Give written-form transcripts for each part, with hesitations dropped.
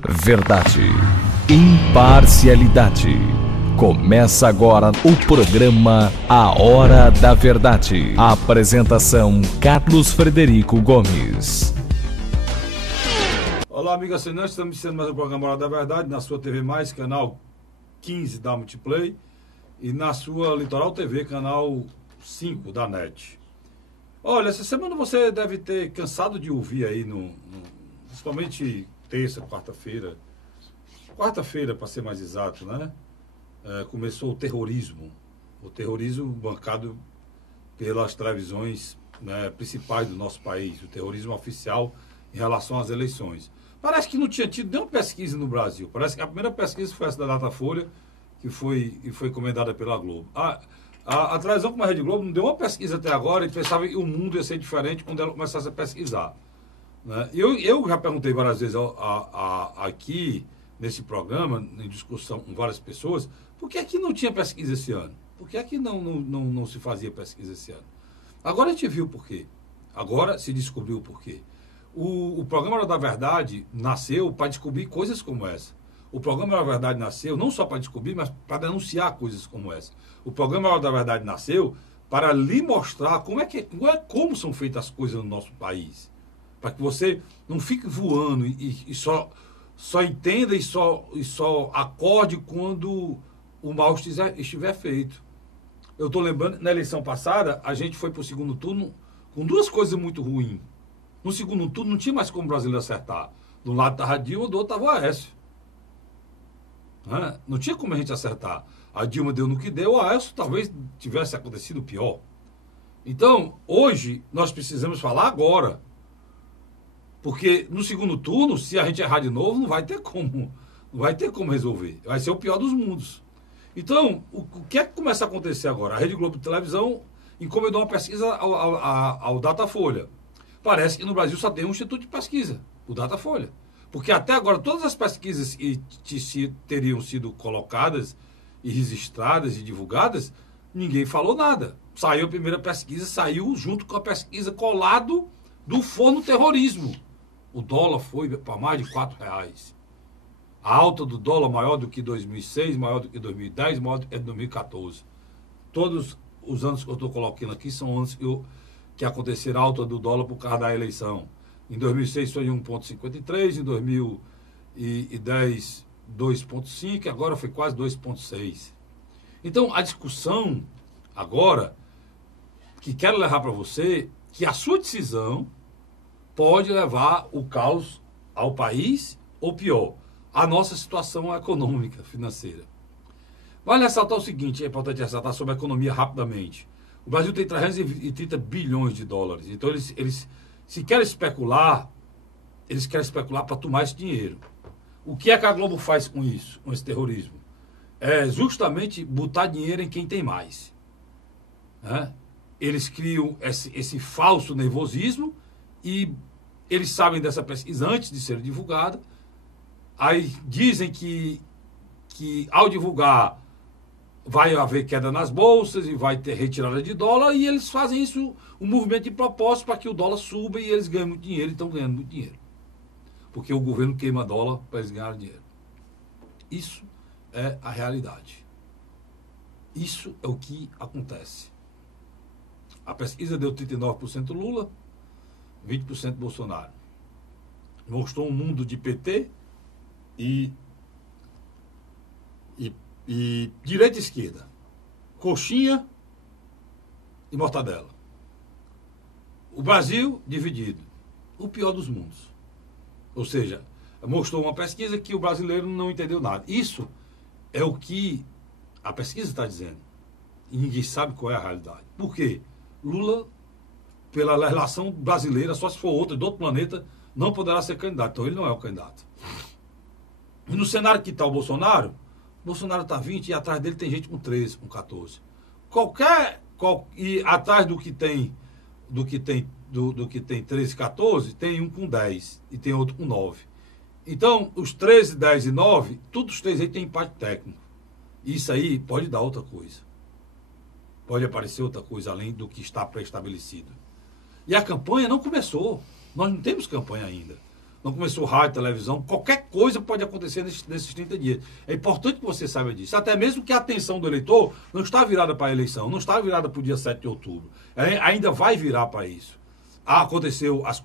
Verdade, imparcialidade. Começa agora o programa A Hora da Verdade. Apresentação: Carlos Frederico Gomes. Olá, amigo assinante, estamos iniciando mais um programa A Hora da Verdade na sua TV Mais, canal 15 da Multiplay, e na sua Litoral TV, canal 5 da NET. Olha, essa semana você deve ter cansado de ouvir aí, principalmente terça, quarta-feira, para ser mais exato, né? Começou o terrorismo bancado pelas televisões, né, principais do nosso país, o terrorismo oficial em relação às eleições. Parece que não tinha tido nenhuma pesquisa no Brasil. Parece que a primeira pesquisa foi essa da Datafolha, que foi encomendada pela Globo. A televisão como a Rede Globo não deu uma pesquisa até agora e pensava que o mundo ia ser diferente quando ela começasse a pesquisar, né? Eu já perguntei várias vezes aqui nesse programa, em discussão com várias pessoas, por que aqui não tinha pesquisa esse ano? Por que aqui não se fazia pesquisa esse ano? Agora a gente viu por quê. Agora se descobriu por quê. O programa Hora da Verdade nasceu para descobrir coisas como essa. O programa Hora da Verdade nasceu não só para descobrir, mas para denunciar coisas como essa. O programa Hora da Verdade nasceu para lhe mostrar como são feitas as coisas no nosso país. Para que você não fique voando e só entenda e só acorde quando o mal estiver feito. Eu estou lembrando, na eleição passada, a gente foi para o segundo turno com duas coisas muito ruins. No segundo turno não tinha mais como o brasileiro acertar. Do lado estava a Dilma, do outro estava o Aécio. Não tinha como a gente acertar. A Dilma deu no que deu, o Aécio talvez tivesse acontecido pior. Então, hoje, nós precisamos falar agora. Porque no segundo turno, se a gente errar de novo, não vai ter como resolver. Vai ser o pior dos mundos. Então, o que é que começa a acontecer agora? A Rede Globo de Televisão encomendou uma pesquisa ao Datafolha. Parece que no Brasil só tem um instituto de pesquisa, o Datafolha. Porque até agora, todas as pesquisas que teriam sido colocadas e registradas e divulgadas, ninguém falou nada. Saiu a primeira pesquisa, saiu junto com a pesquisa colado do forno terrorismo. O dólar foi para mais de R$4. A alta do dólar maior do que 2006, maior do que 2010, maior do que 2014. Todos os anos que eu estou colocando aqui são anos que aconteceram a alta do dólar por causa da eleição. Em 2006 foi 1,53, em 2010 2,5, agora foi quase 2,6. Então a discussão agora, que quero levar para você, que a sua decisão pode levar o caos ao país, ou pior, a nossa situação econômica, financeira. Vale ressaltar o seguinte, é importante ressaltar sobre a economia rapidamente. O Brasil tem 330 bilhões de dólares, então eles se querem especular, eles querem especular para tomar esse dinheiro. O que é que a Globo faz com isso, com esse terrorismo? É justamente botar dinheiro em quem tem mais, né? Eles criam esse falso nervosismo e eles sabem dessa pesquisa antes de ser divulgada. Aí dizem que ao divulgar vai haver queda nas bolsas e vai ter retirada de dólar, e eles fazem isso, um movimento de propósito para que o dólar suba e eles ganhem muito dinheiro, e estão ganhando muito dinheiro. Porque o governo queima dólar para eles ganharem dinheiro. Isso é a realidade. Isso é o que acontece. A pesquisa deu 39% Lula, 20% Bolsonaro. Mostrou um mundo de PT e direita e esquerda. Coxinha e mortadela. O Brasil dividido. O pior dos mundos. Ou seja, mostrou uma pesquisa que o brasileiro não entendeu nada. Isso é o que a pesquisa está dizendo. E ninguém sabe qual é a realidade. Por quê? Lula, pela legislação brasileira, só se for outro, de outro planeta, não poderá ser candidato. Então ele não é o candidato. E no cenário que está o Bolsonaro está 20 e atrás dele tem gente com 13, com 14. E atrás do que tem 13, 14, tem um com 10 e tem outro com 9. Então, os 13, 10 e 9, todos os três aí têm impacto técnico. Isso aí pode dar outra coisa. Pode aparecer outra coisa além do que está pré-estabelecido. E a campanha não começou. Nós não temos campanha ainda. não começou rádio, televisão, qualquer coisa pode acontecer nesses 30 dias. É importante que você saiba disso. Até mesmo que a atenção do eleitor não está virada para a eleição, não está virada para o dia 7 de outubro. Ainda vai virar para isso. Aconteceu as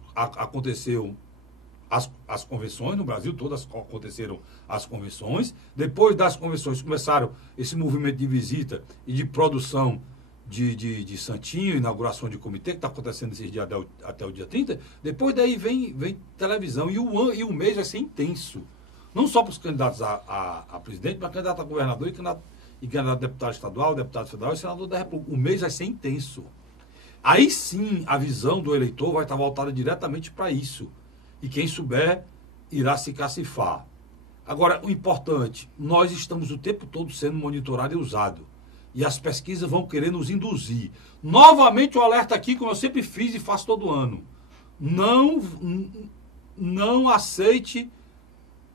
convenções, no Brasil todas aconteceram as convenções. Depois das convenções começaram esse movimento de visita e de produção de santinho, inauguração de comitê, que está acontecendo esses dias até o dia 30. Depois daí vem televisão. E o mês vai ser intenso. Não só para os candidatos a presidente, mas candidato a governador e candidato a deputado estadual, deputado federal e senador da República. O mês vai ser intenso. Aí sim a visão do eleitor vai estar voltada diretamente para isso. E quem souber irá se cacifar. Agora, o importante, nós estamos o tempo todo sendo monitorados e usados. E as pesquisas vão querer nos induzir. Novamente o alerta aqui, como eu sempre fiz e faço todo ano. Não aceite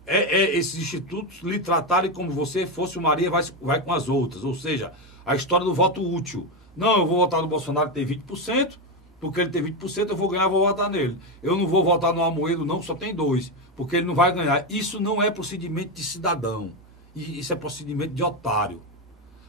esses institutos lhe tratarem como você fosse o Maria vai com as outras. Ou seja, a história do voto útil. Não, eu vou votar no Bolsonaro que tem 20%, porque ele tem 20%, eu vou ganhar, vou votar nele. Eu não vou votar no Amoedo, não, só tem 2%, porque ele não vai ganhar. Isso não é procedimento de cidadão. Isso é procedimento de otário.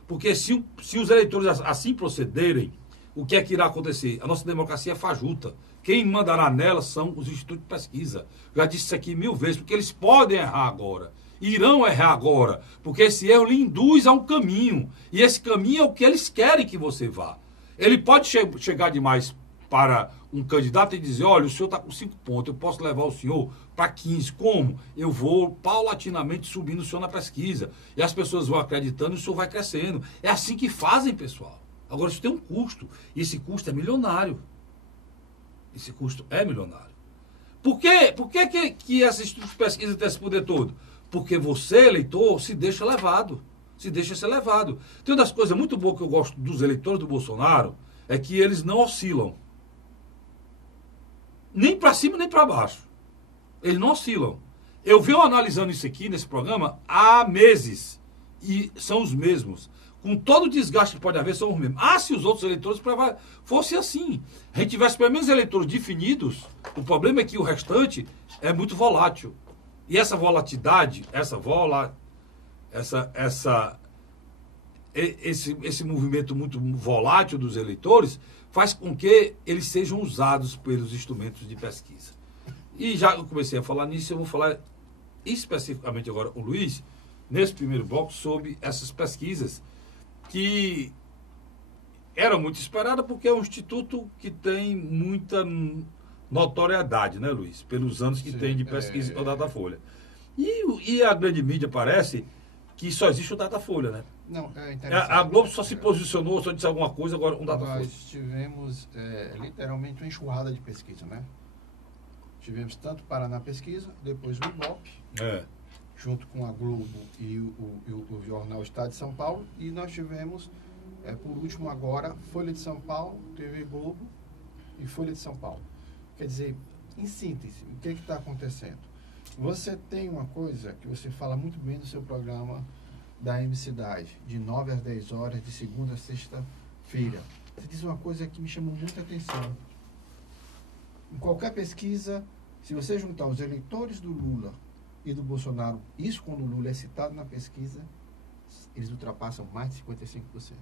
Porque se os eleitores assim procederem, o que é que irá acontecer? A nossa democracia é fajuta. Quem mandará nela são os institutos de pesquisa. Já disse isso aqui 1000 vezes, porque eles podem errar agora. Irão errar agora, porque esse erro lhe induz a um caminho. E esse caminho é o que eles querem que você vá. Ele pode chegar demais para um candidato e dizer, olha, o senhor está com 5 pontos, eu posso levar o senhor para 15. Como? Eu vou paulatinamente subindo o senhor na pesquisa. E as pessoas vão acreditando e o senhor vai crescendo. É assim que fazem, pessoal. Agora, isso tem um custo. E esse custo é milionário. Esse custo é milionário. Por que esses institutos de pesquisa têm esse poder todo? Porque você, eleitor, se deixa levado. Se deixa ser levado. Tem uma das coisas muito boas que eu gosto dos eleitores do Bolsonaro, é que eles não oscilam. Nem para cima, nem para baixo. Eles não oscilam. Eu venho analisando isso aqui nesse programa há meses. E são os mesmos. Com todo o desgaste que pode haver, são os mesmos. Se os outros eleitores fossem assim. A gente tivesse pelo menos eleitores definidos, o problema é que o restante é muito volátil. E essa volatilidade, esse movimento muito volátil dos eleitores faz com que eles sejam usados pelos instrumentos de pesquisa. E já eu comecei a falar nisso, eu vou falar especificamente agora com o Luiz, nesse primeiro bloco, sobre essas pesquisas que eram muito esperadas, porque é um instituto que tem muita notoriedade, né, Luiz? Pelos anos que tem de pesquisa com o Datafolha. E a grande mídia parece que só existe o Datafolha, né? Não, é interessante. A Globo só se posicionou, só disse alguma coisa, agora um Datafolha. Nós tivemos literalmente uma enxurrada de pesquisa, né? Tivemos tanto Paraná Pesquisa, depois o Ibope, junto com a Globo e o jornal Estado de São Paulo, e nós tivemos, por último agora, Folha de São Paulo, TV Globo e Folha de São Paulo. Quer dizer, em síntese, o que está acontecendo? Você tem uma coisa que você fala muito bem no seu programa da MC-Cidade, de 9 às 10 horas, de segunda a sexta-feira. Você diz uma coisa que me chamou muita atenção. Em qualquer pesquisa, se você juntar os eleitores do Lula e do Bolsonaro, isso quando o Lula é citado na pesquisa, eles ultrapassam mais de 55%.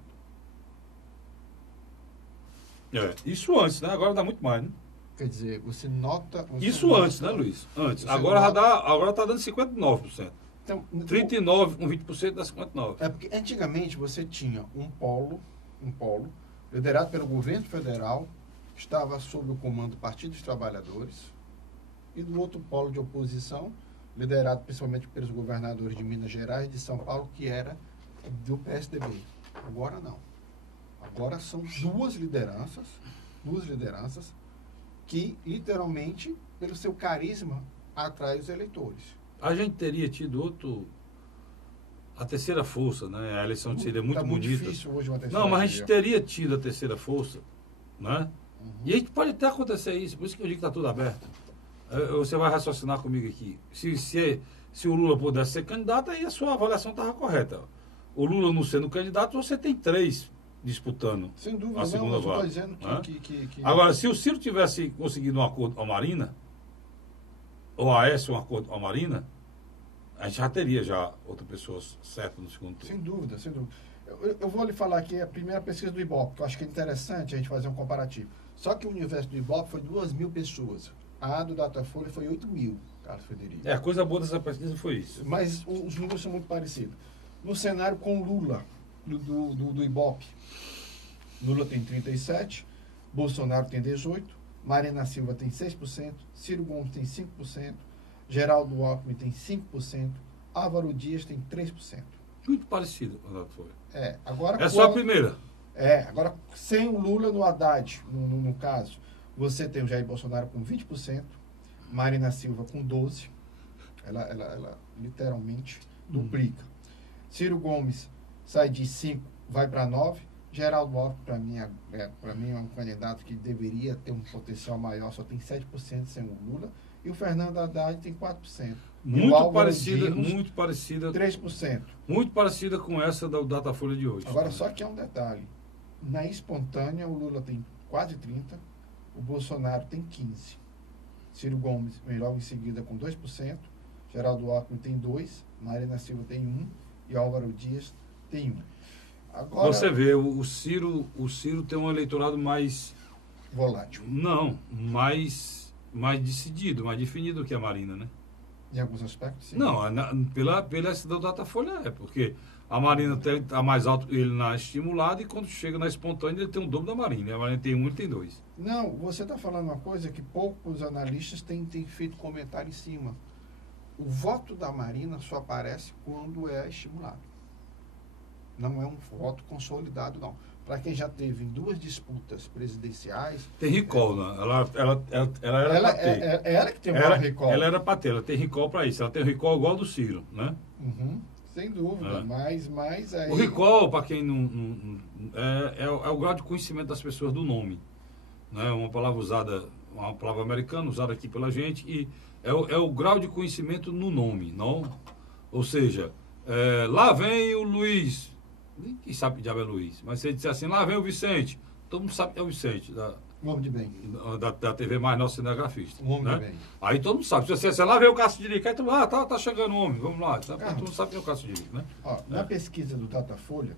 Isso antes, né? Agora dá muito mais, né? Quer dizer, você nota... Isso antes, né, Luiz? Antes. Agora está dando 59%. Então, 39 com 20% dá 59%. É porque antigamente você tinha um polo liderado pelo governo federal, estava sob o comando do Partido dos Trabalhadores, e do outro polo de oposição, liderado principalmente pelos governadores de Minas Gerais e de São Paulo, que era do PSDB. Agora não. Agora são duas lideranças que, literalmente, pelo seu carisma, atrai os eleitores. A gente teria tido a terceira força, né? A eleição seria muito bonita. Muito difícil hoje uma terceira. Não, mas a gente teria tido a terceira força, né? E a gente pode até acontecer isso, por isso que eu digo que está tudo aberto. Você vai raciocinar comigo aqui. Se o Lula pudesse ser candidato, aí a sua avaliação estava correta. O Lula não sendo candidato, você tem 3 disputando. Sem dúvida, a segunda vaga. Estou dizendo que... Agora, se o Ciro tivesse conseguido um acordo com a Marina, o Aécio um acordo com a Marina, a gente já teria outra pessoa certa no segundo turno. Sem dúvida, sem dúvida. Eu vou lhe falar aqui a primeira pesquisa do Ibope, que eu acho que é interessante a gente fazer um comparativo. Só que o universo do Ibope foi 2.000 pessoas. A do Datafolha foi 8.000, Carlos Frederico. A coisa boa dessa pesquisa foi isso. Mas os números são muito parecidos. No cenário com Lula, do Ibope, Lula tem 37%, Bolsonaro tem 18%, Marina Silva tem 6%, Ciro Gomes tem 5%, Geraldo Alckmin tem 5%, Álvaro Dias tem 3%. Muito parecido com a Datafolha. Agora, só a primeira. Agora, sem o Lula no Haddad, no caso, você tem o Jair Bolsonaro com 20%, Marina Silva com 12%, ela literalmente duplica. Ciro Gomes sai de 5%, vai para 9%, Geraldo Alckmin, para mim, é um candidato que deveria ter um potencial maior, só tem 7% sem o Lula, e o Fernando Haddad tem 4%. Muito parecida, 3%. Muito parecida com essa do Datafolha de hoje. Agora, só que é um detalhe. Na espontânea, o Lula tem quase 30%, o Bolsonaro tem 15%. Ciro Gomes vem logo em seguida com 2%, Geraldo Alckmin tem 2%, Marina Silva tem 1% e Álvaro Dias tem 1%. Agora, você vê, o Ciro tem um eleitorado mais... volátil. Não, mais decidido, mais definido que a Marina, né? Em alguns aspectos, sim. Não, pela essa da Datafolha porque a Marina está mais alto ele na estimulada e quando chega na espontânea ele tem o dobro da Marina. A Marina tem 1 e tem 2. Não, você está falando uma coisa que poucos analistas têm feito comentário em cima. O voto da Marina só aparece quando é estimulado. Não é um voto consolidado, não. Para quem já teve em 2 disputas presidenciais... Tem recall, né? Ela era para ter. É ela que tem o maior recall. Ela era para ter, ela tem recall para isso. Ela tem o recall igual do Ciro, né? Uhum, sem dúvida, mas aí... O recall, para quem não... É o grau de conhecimento das pessoas do nome. Né? Uma palavra usada, uma palavra americana usada aqui pela gente, e é o grau de conhecimento no nome, não? Ou seja, lá vem o Luiz... Ninguém sabe que diabo é Luiz, mas se ele disser assim, lá vem o Vicente, todo mundo sabe que é o Vicente, Um homem de bem. Da TV mais nosso cinegrafista. Um homem né? de bem. Aí todo mundo sabe. Se você lá vê o Cássio Dirico, aí todo mundo, tá chegando o homem, vamos lá. Todo mundo sabe que é o Cássio Dirico, né? Na pesquisa do Datafolha,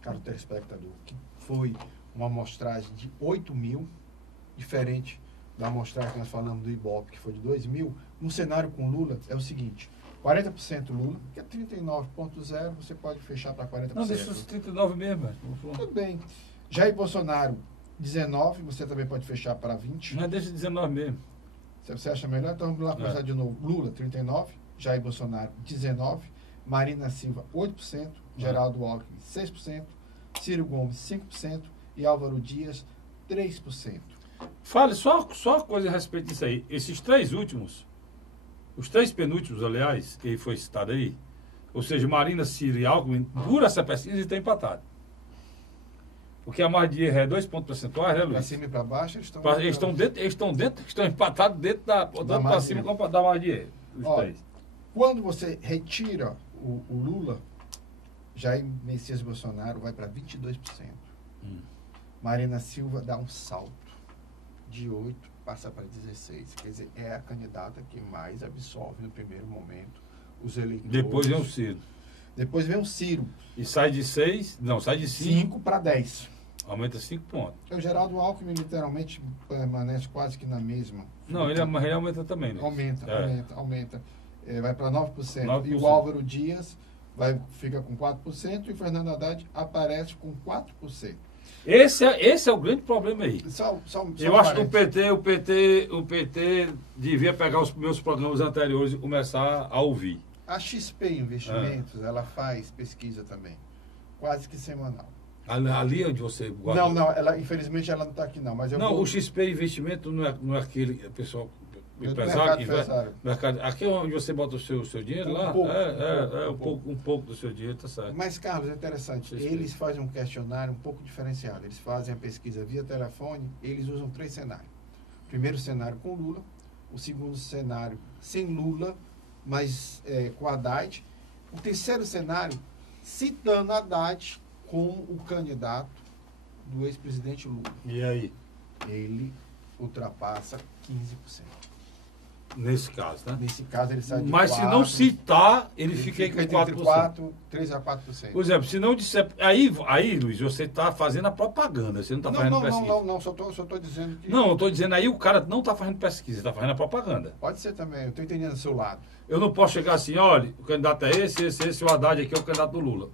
caro telespectador, que foi uma amostragem de 8.000, diferente da amostragem que nós falamos do Ibope, que foi de 2.000, no cenário com Lula é o seguinte: 40% Lula, que é 39,0%, você pode fechar para 40%. Não, deixa os 39 mesmo. Tudo bem. Jair Bolsonaro, 19%, você também pode fechar para 20%. Não, deixa 19 mesmo. Você acha melhor? Então vamos lá começar de novo. Lula, 39%, Jair Bolsonaro, 19%, Marina Silva, 8%, Geraldo Alckmin, 6%, Ciro Gomes, 5% e Álvaro Dias, 3%. Fale só uma coisa a respeito disso aí. Esses 3 últimos... Os 3 penúltimos, aliás, que foi citado aí, ou seja, Marina, Ciro e Alckmin, dura essa pesquisa e está empatado. Porque a margem de erro é 2 pontos percentuais, né, Luiz? Para cima e para baixo, estão empatados dentro tanto para cima como da margem de erro. Os 3. Quando você retira o Lula, Jair Messias Bolsonaro vai para 22%. Marina Silva dá um salto de 8%. Passa para 16, quer dizer, é a candidata que mais absorve no primeiro momento os eleitores. Depois vem o Ciro. Depois vem o Ciro. E sai de 6, não, sai de 5 para 10. Aumenta 5 pontos. O Geraldo Alckmin literalmente permanece quase que na mesma. Não, ele aumenta também. Né? Aumenta. Vai para 9%. 9%. E o Álvaro Dias fica com 4% e o Fernando Haddad aparece com 4%. Esse é o grande problema aí. Eu acho que o PT devia pegar os meus programas anteriores e começar a ouvir. A XP Investimentos, ela faz pesquisa também, quase que semanal. Ali onde você guarda... Não, infelizmente ela não está aqui não. Mas o XP Investimento não é aquele pessoal... Empresário, aqui é onde você bota o seu dinheiro lá? Um pouco do seu dinheiro, tá certo. Mas, Carlos, é interessante. Eles fazem um questionário um pouco diferenciado. Eles fazem a pesquisa via telefone, eles usam 3 cenários. O primeiro cenário com Lula, o segundo cenário sem Lula, mas com Haddad. O terceiro cenário, citando Haddad como o candidato do ex-presidente Lula. E aí? Ele ultrapassa 15%. Nesse caso, né? Nesse caso, ele sai de Mas 4, se não citar, ele fica aí com 4%. 3 a 4%. Por exemplo, se não disser... Aí, Luiz, você está fazendo a propaganda, você não está fazendo pesquisa. Não, só estou dizendo que... Não, eu estou dizendo aí, o cara não está fazendo pesquisa, está fazendo a propaganda. Pode ser também, eu estou entendendo do seu lado. Eu não posso chegar assim, olha, o candidato é esse, o Haddad aqui é o candidato do Lula.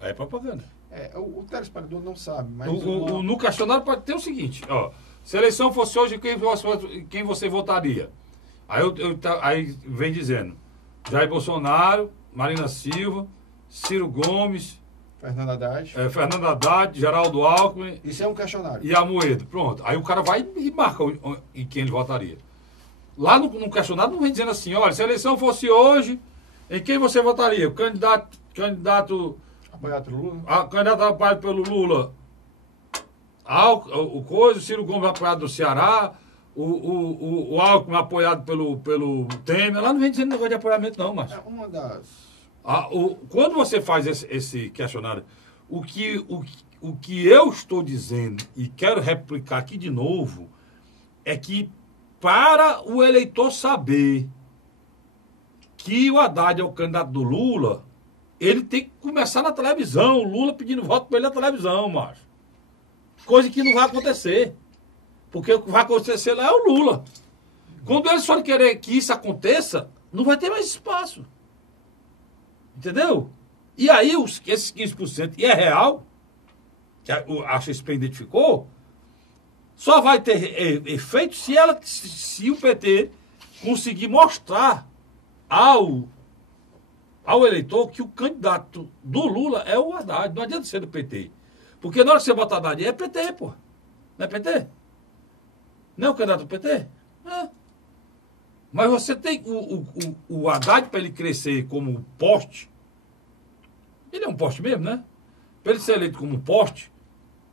Aí é propaganda. O telespectador não sabe, mas... No questionário pode ter o seguinte, ó, se a eleição fosse hoje, quem você votaria? Aí vem dizendo, Jair Bolsonaro, Marina Silva, Ciro Gomes, Fernando Haddad, Geraldo Alckmin... Isso é um questionário. E Amoedo, pronto. Aí o cara vai e marca em quem ele votaria. Lá no questionário não vem dizendo assim, olha, se a eleição fosse hoje, em quem você votaria? O candidato apoiado pelo Lula? Candidato apoiado pelo Lula, o Ciro Gomes apoiado do Ceará, o Alckmin apoiado pelo Temer. Lá não vem dizendo negócio de apoiamento não, Márcio. Uma das... Quando você faz esse questionário, o que eu estou dizendo e quero replicar aqui de novo é que para o eleitor saber que o Haddad é o candidato do Lula, ele tem que começar na televisão, o Lula pedindo voto para ele na televisão, Márcio. Coisa que não vai acontecer. Porque o que vai acontecer lá é o Lula. Quando eles forem querer que isso aconteça, não vai ter mais espaço. Entendeu? E aí, esses 15%, e é real, que a XP identificou, só vai ter efeito se o PT conseguir mostrar ao eleitor que o candidato do Lula é o Haddad. Não adianta ser do PT. Porque na hora que você bota Haddad, é PT, pô. Não é PT? Não é o candidato do PT? É. Mas você tem o Haddad, para ele crescer como poste, ele é um poste mesmo, né? Para ele ser eleito como poste,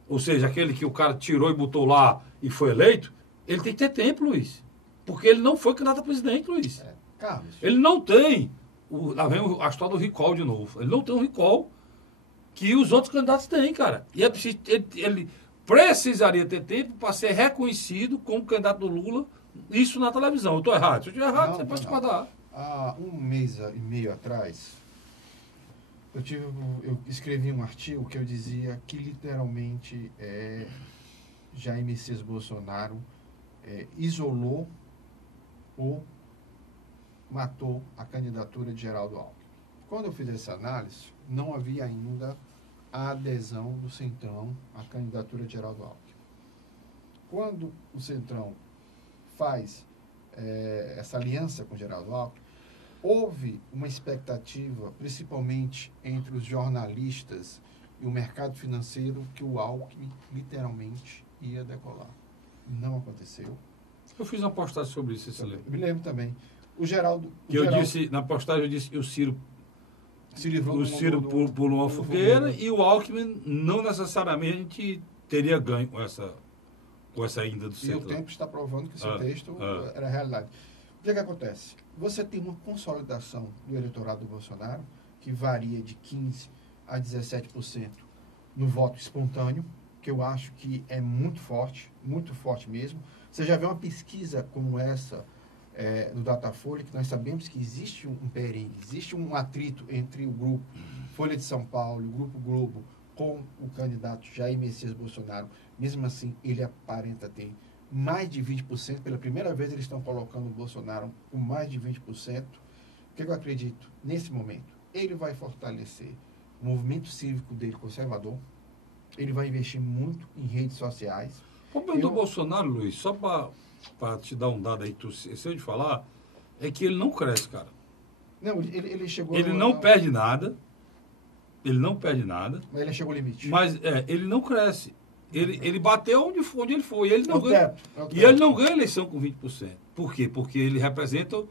ou seja, aquele que o cara tirou e botou lá e foi eleito, ele tem que ter tempo, Luiz. Porque ele não foi candidato a presidente, Luiz. Carlos. Ele não tem, lá vem a história do recall de novo, ele não tem um recall que os outros candidatos têm, cara. E é preciso, ele precisaria ter tempo para ser reconhecido como candidato do Lula, isso na televisão. Eu estou errado. Se eu estiver errado, você pode discordar. Há um mês e meio atrás, eu escrevi um artigo que eu dizia que literalmente Jair Messias Bolsonaro isolou ou matou a candidatura de Geraldo Alckmin. Quando eu fiz essa análise, não havia ainda a adesão do Centrão à candidatura de Geraldo Alckmin. Quando o Centrão faz essa aliança com Geraldo Alckmin, houve uma expectativa, principalmente entre os jornalistas e o mercado financeiro, que o Alckmin literalmente ia decolar. Não aconteceu. Eu fiz uma postagem sobre isso, você lembra? Me lembro também. Na postagem eu disse que o Ciro pulou uma fogueira e o Alckmin não necessariamente teria ganho com essa ida do centro. E o tempo está provando que seu texto era realidade. O que acontece? Você tem uma consolidação do eleitorado do Bolsonaro, que varia de 15% a 17% no voto espontâneo, que eu acho que é muito forte mesmo. Você já vê uma pesquisa como essa do Datafolha, que nós sabemos que existe um perrengue, existe um atrito entre o grupo Folha de São Paulo, o Grupo Globo, com o candidato Jair Messias Bolsonaro. Mesmo assim, ele aparenta ter mais de 20%. Pela primeira vez, eles estão colocando o Bolsonaro com mais de 20%. O que eu acredito? Nesse momento, ele vai fortalecer o movimento cívico dele conservador. Ele vai investir muito em redes sociais. O problema do Bolsonaro, Luiz, só para te dar um dado aí, tu esqueceu de falar, é que ele não cresce, cara. Não, ele chegou... Ele não perde nada. Ele não perde nada. Mas ele chegou ao limite. Mas ele não cresce. Ele bateu onde ele foi. E ele não ganha. E ele não ganha eleição com 20%. Por quê? Porque ele representa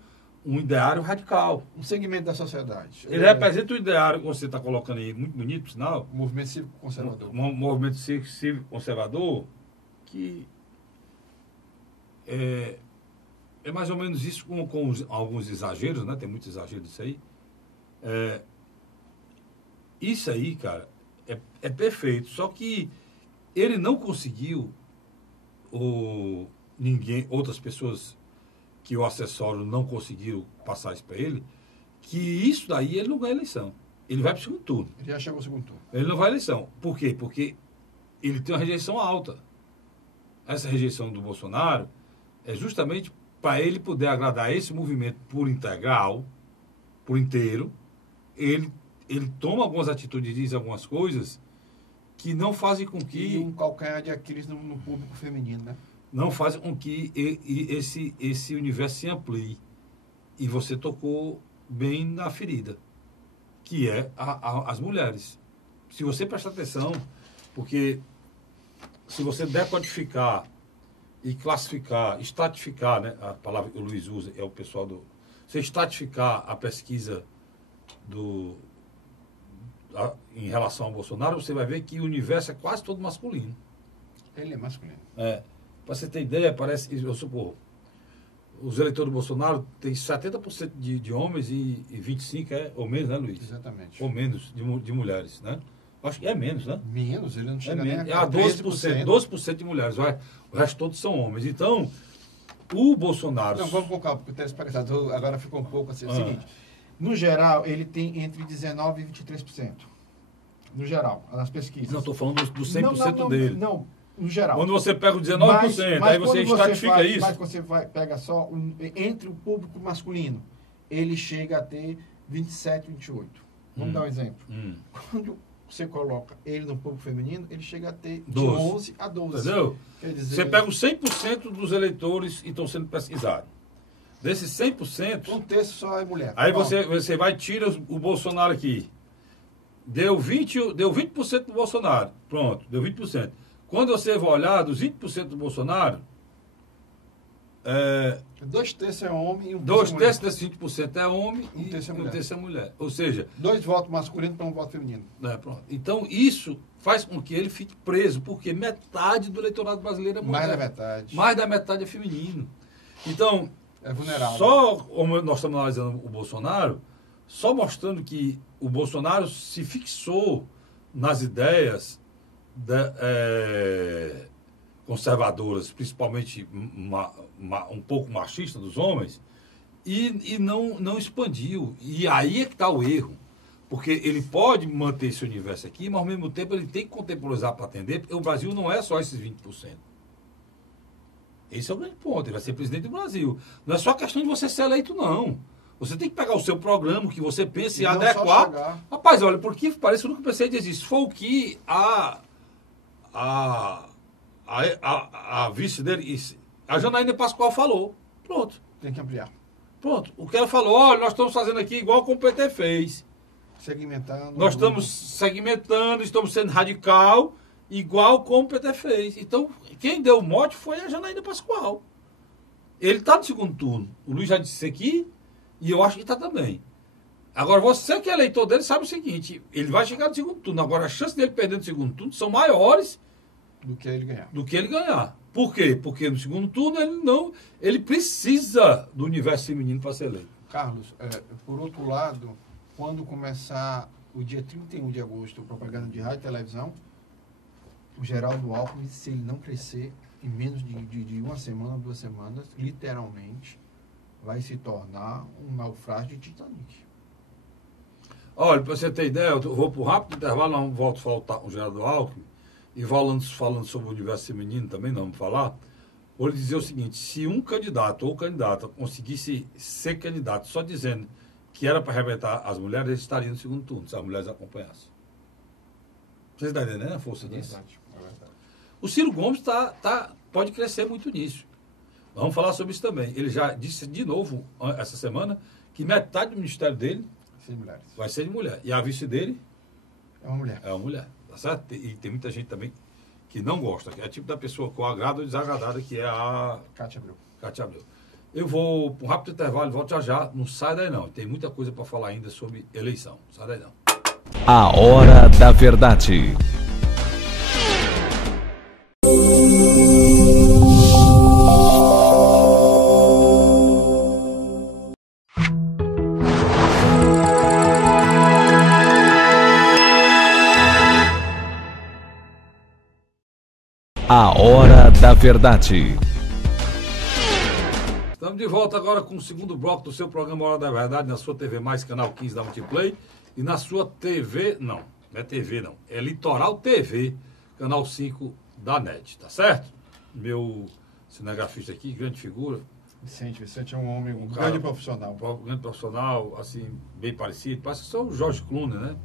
um ideário radical. Um segmento da sociedade. Ele representa o ideário que você está colocando aí, muito bonito, por sinal. Movimento cívico conservador. Um movimento cívico conservador que é mais ou menos isso com alguns exageros, né? Tem muito exagero disso aí. Isso aí, cara, é perfeito. Só que ele não conseguiu, outras pessoas que o acessório não conseguiu passar isso para ele, que isso daí ele não ganha eleição. Ele vai para o segundo turno. Ele já chegou ao segundo turno. Ele não vai à eleição. Por quê? Porque ele tem uma rejeição alta. Essa rejeição do Bolsonaro é justamente para ele poder agradar esse movimento por integral, por inteiro. Ele toma algumas atitudes, diz algumas coisas que não fazem com que... E um calcanhar de Aquiles no público feminino, né? Não fazem com que esse universo se amplie. E você tocou bem na ferida, que é as mulheres. Se você prestar atenção, porque se você decodificar e classificar, estratificar, né, a palavra que o Luiz usa, é o pessoal do... Você estratificar a pesquisa em relação ao Bolsonaro, você vai ver que o universo é quase todo masculino. Ele é masculino. Para você ter ideia, parece, eu suponho, os eleitores do Bolsonaro têm 70% de homens e 25% ou menos, né, Luiz? Exatamente. Ou menos de mulheres, né? Acho que é menos, né? Menos, ele não chega nem a 12% de mulheres. O resto todos são homens. Então, o Bolsonaro... Não, vamos com calma, porque o telespectador agora ficou um pouco assim. É o seguinte, no geral, ele tem entre 19% e 23%. No geral, nas pesquisas. Não, estou falando do 100% dele. Não, no geral. Quando você pega o 19%, aí você estratifica isso. Mas você pega só, entre o público masculino, ele chega a ter 27, 28. Vamos dar um exemplo. Quando você coloca ele no público feminino, ele chega a ter de 11 a 12. Entendeu? Quer dizer, você pega os 100% dos eleitores que estão sendo pesquisados. Desses 100%... Um terço só é mulher. Aí você vai e tira o Bolsonaro aqui. Deu 20% do Bolsonaro. Pronto, deu 20%. Quando você vai olhar, dos 20% do Bolsonaro... 2/3 é homem e 1/3 2 terços desses 20% é homem e 1/3 é mulher. Ou seja... 2 votos masculinos para 1 voto feminino. Pronto. Então, isso faz com que ele fique preso, porque metade do eleitorado brasileiro é mulher. Mais da metade. Mais da metade é feminino. Então... É vulnerável. Só, como nós estamos analisando o Bolsonaro, só mostrando que o Bolsonaro se fixou nas ideias conservadoras, principalmente um pouco machista dos homens, e não expandiu. E aí é que está o erro. Porque ele pode manter esse universo aqui, mas ao mesmo tempo ele tem que contemporizar para atender, porque o Brasil não é só esses 20%. Esse é o grande ponto, ele vai ser presidente do Brasil. Não é só questão de você ser eleito, não. Você tem que pegar o seu programa, que você pense e adequar. Rapaz, olha, porque parece que eu nunca pensei dizer isso. Foi o que a vice dele, a Janaína Pascoal falou. Pronto. Tem que ampliar. Pronto. O que ela falou, olha, nós estamos fazendo aqui igual como o PT fez. Segmentando. Nós estamos segmentando, estamos sendo radical, igual como o PT fez. Então, quem deu o mote foi a Janaína Pascoal. Ele está no segundo turno. O Luiz já disse isso aqui, e eu acho que está também. Agora, você que é eleitor dele sabe o seguinte, ele vai chegar no segundo turno. Agora, as chances dele perder no segundo turno são maiores do que ele ganhar. Por quê? Porque no segundo turno ele precisa do universo feminino para ser eleito. Carlos, por outro lado, quando começar o dia 31 de agosto, propaganda de rádio e televisão, o Geraldo Alckmin, se ele não crescer em menos de uma semana, 2 semanas, literalmente, vai se tornar um naufrágio de Titanic. Olha, para você ter ideia, eu vou para um rápido intervalo, nós volto a faltar o Geraldo Alckmin, e falando sobre o universo feminino também, não vamos falar, vou lhe dizer o seguinte, se um candidato ou candidata conseguisse ser candidato só dizendo que era para arrebentar as mulheres, ele estaria no segundo turno, se as mulheres acompanhassem. Vocês estão entendendo a força disso? É verdade. O Ciro Gomes pode crescer muito nisso. Vamos falar sobre isso também. Ele já disse de novo, essa semana, que metade do ministério dele vai ser de mulher. E a vice dele é uma mulher. É uma mulher, tá certo? E tem muita gente também que não gosta, que é tipo da pessoa com agrado ou desagradada, que é a Cátia Abreu. Eu vou para um rápido intervalo e volto já. Não sai daí não. Tem muita coisa para falar ainda sobre eleição. Não sai daí não. A Hora da Verdade. A Hora da Verdade. Estamos de volta agora com o segundo bloco do seu programa Hora da Verdade, na sua TV Mais, canal 15 da Multiplay, e na sua TV, não é TV não, é Litoral TV, canal 5 da NET, tá certo? Meu cinegrafista aqui, grande figura. Vicente é um homem, um cara, grande profissional. Grande profissional, assim, bem parecido, parece só o George Clooney, né?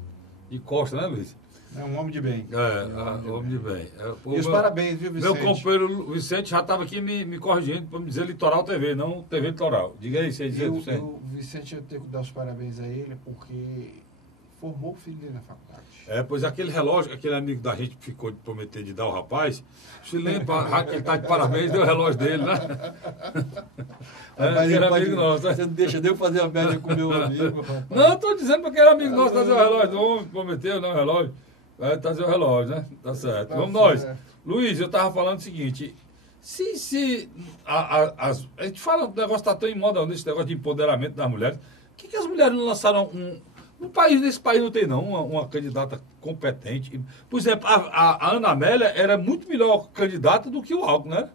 De costa, né, Luiz? É um homem de bem. Homem de bem. E os parabéns, viu, Vicente? Meu companheiro Vicente já estava aqui me corrigindo para me dizer Litoral TV, não TV Litoral. Diga aí, você dizer, Vicente. Vicente, eu tenho que dar os parabéns a ele, porque formou o filho dele na faculdade. Pois aquele relógio, aquele amigo da gente que ficou de prometer de dar o rapaz, se lembra que ele está de parabéns, deu o relógio dele, né? Mas era amigo nosso. Você não deixa de eu fazer a média com o meu amigo, rapaz. Não, estou dizendo para aquele amigo nosso trazer o relógio do homem, prometeu, não, o relógio. Vai trazer o relógio, né? Tá certo. Vamos nós. Luiz, eu estava falando o seguinte, a gente fala, o negócio está tão em moda nesse negócio de empoderamento das mulheres, por que as mulheres não lançaram nesse país não tem não, uma candidata competente? Por exemplo, a Ana Amélia era muito melhor candidata do que o Alckmin, né?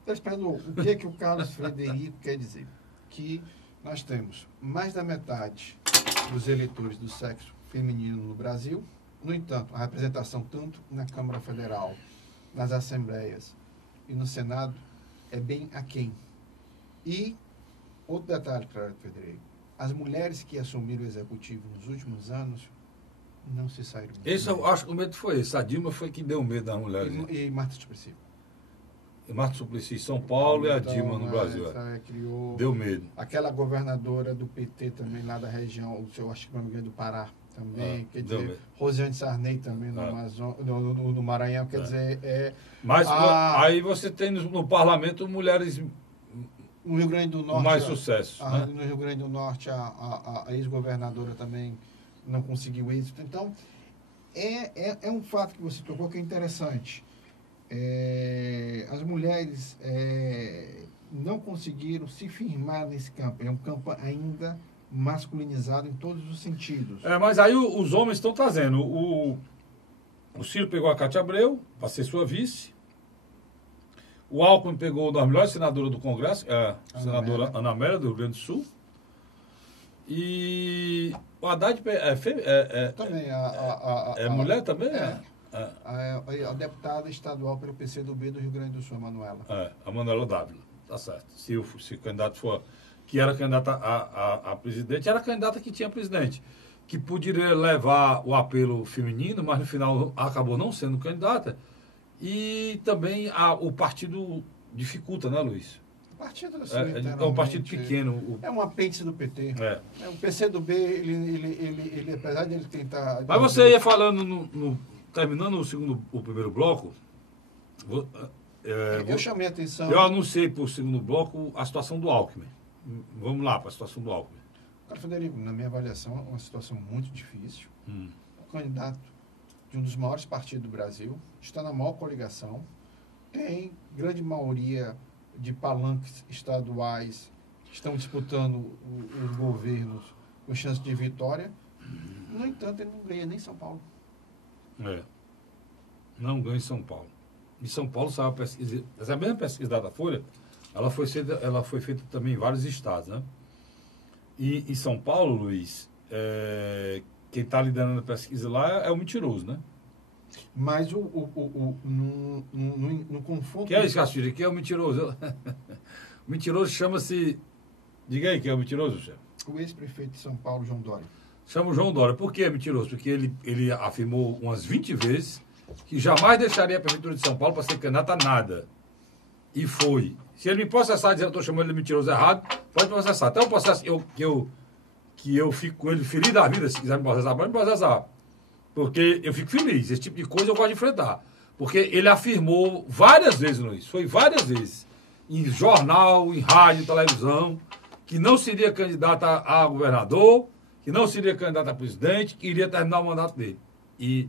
Estou esperando o que é que o Carlos Frederico quer dizer. Que nós temos mais da metade dos eleitores do sexo feminino no Brasil. No entanto, a representação tanto na Câmara Federal, nas Assembleias e no Senado é bem aquém. E outro detalhe, Carlos Frederico, as mulheres que assumiram o executivo nos últimos anos não se saíram muito Esse bem. eu acho que o medo foi esse. A Dilma foi que deu medo das mulheres. E Marta Suplicy. Marta Suplicy em São Paulo e a Dilma no Brasil. Criou Deu medo. aquela governadora do PT também lá da região, o seu, acho que não me engano, do Pará também, quer dizer, Rosiane Sarney também no Amazonas, no Maranhão, quer dizer, Mas aí você tem no parlamento mulheres no Rio Grande do Norte, mais sucesso. Né? No Rio Grande do Norte, a ex-governadora também não conseguiu êxito. Então, é um fato que você tocou que é interessante. As mulheres não conseguiram se firmar nesse campo. É um campo ainda masculinizado em todos os sentidos. Mas aí os homens estão trazendo. O Ciro pegou a Cátia Abreu para ser sua vice. O Alckmin pegou uma das melhores senadoras do Congresso, a senadora Ana Amélia, do Rio Grande do Sul. E o Haddad também. É mulher também? A deputada estadual pelo PCdoB do Rio Grande do Sul, a Manuela. A Manuela Dávila, tá certo. Se o candidato for, que era candidata a presidente, era a candidata que tinha presidente, que poderia levar o apelo feminino, mas no final acabou não sendo candidata. E também o partido dificulta, né, Luiz? O partido é um partido pequeno. É um apêndice do PT. O PCdoB, ele apesar de ele tentar... Mas você ia falando, terminando o primeiro bloco, eu chamei a atenção... Eu anunciei para o segundo bloco a situação do Alckmin. Vamos lá para a situação do Alckmin. Cara, Frederico, na minha avaliação, é uma situação muito difícil. O candidato de um dos maiores partidos do Brasil está na maior coligação, tem grande maioria de palanques estaduais que estão disputando os governos com chance de vitória. No entanto, ele não ganha nem São Paulo. Não ganha em São Paulo. Em São Paulo saiu a pesquisa, essa mesma pesquisa da Folha, ela foi feita também em vários estados, né? E em São Paulo, Luiz, quem está liderando a pesquisa lá é o mentiroso, né? Mas no confronto... Que é isso, Castilho? Quem é o mentiroso? O mentiroso chama-se... Diga aí quem é o mentiroso, chefe. O ex-prefeito de São Paulo, João Dória. Chama o João Dória. Por que é mentiroso? Porque ele afirmou umas 20 vezes que jamais deixaria a Prefeitura de São Paulo para ser candidato a nada. E foi. Se ele me processar dizendo que eu estou chamando ele de mentiroso errado, pode processar. Até o processo que eu fico com ele feliz da vida, se quiser me processar, pode me processar. Porque eu fico feliz. Esse tipo de coisa eu gosto de enfrentar. Porque ele afirmou várias vezes, Luiz, foi várias vezes, em jornal, em rádio, em televisão, que não seria candidato a governador, que não seria candidato a presidente, que iria terminar o mandato dele. E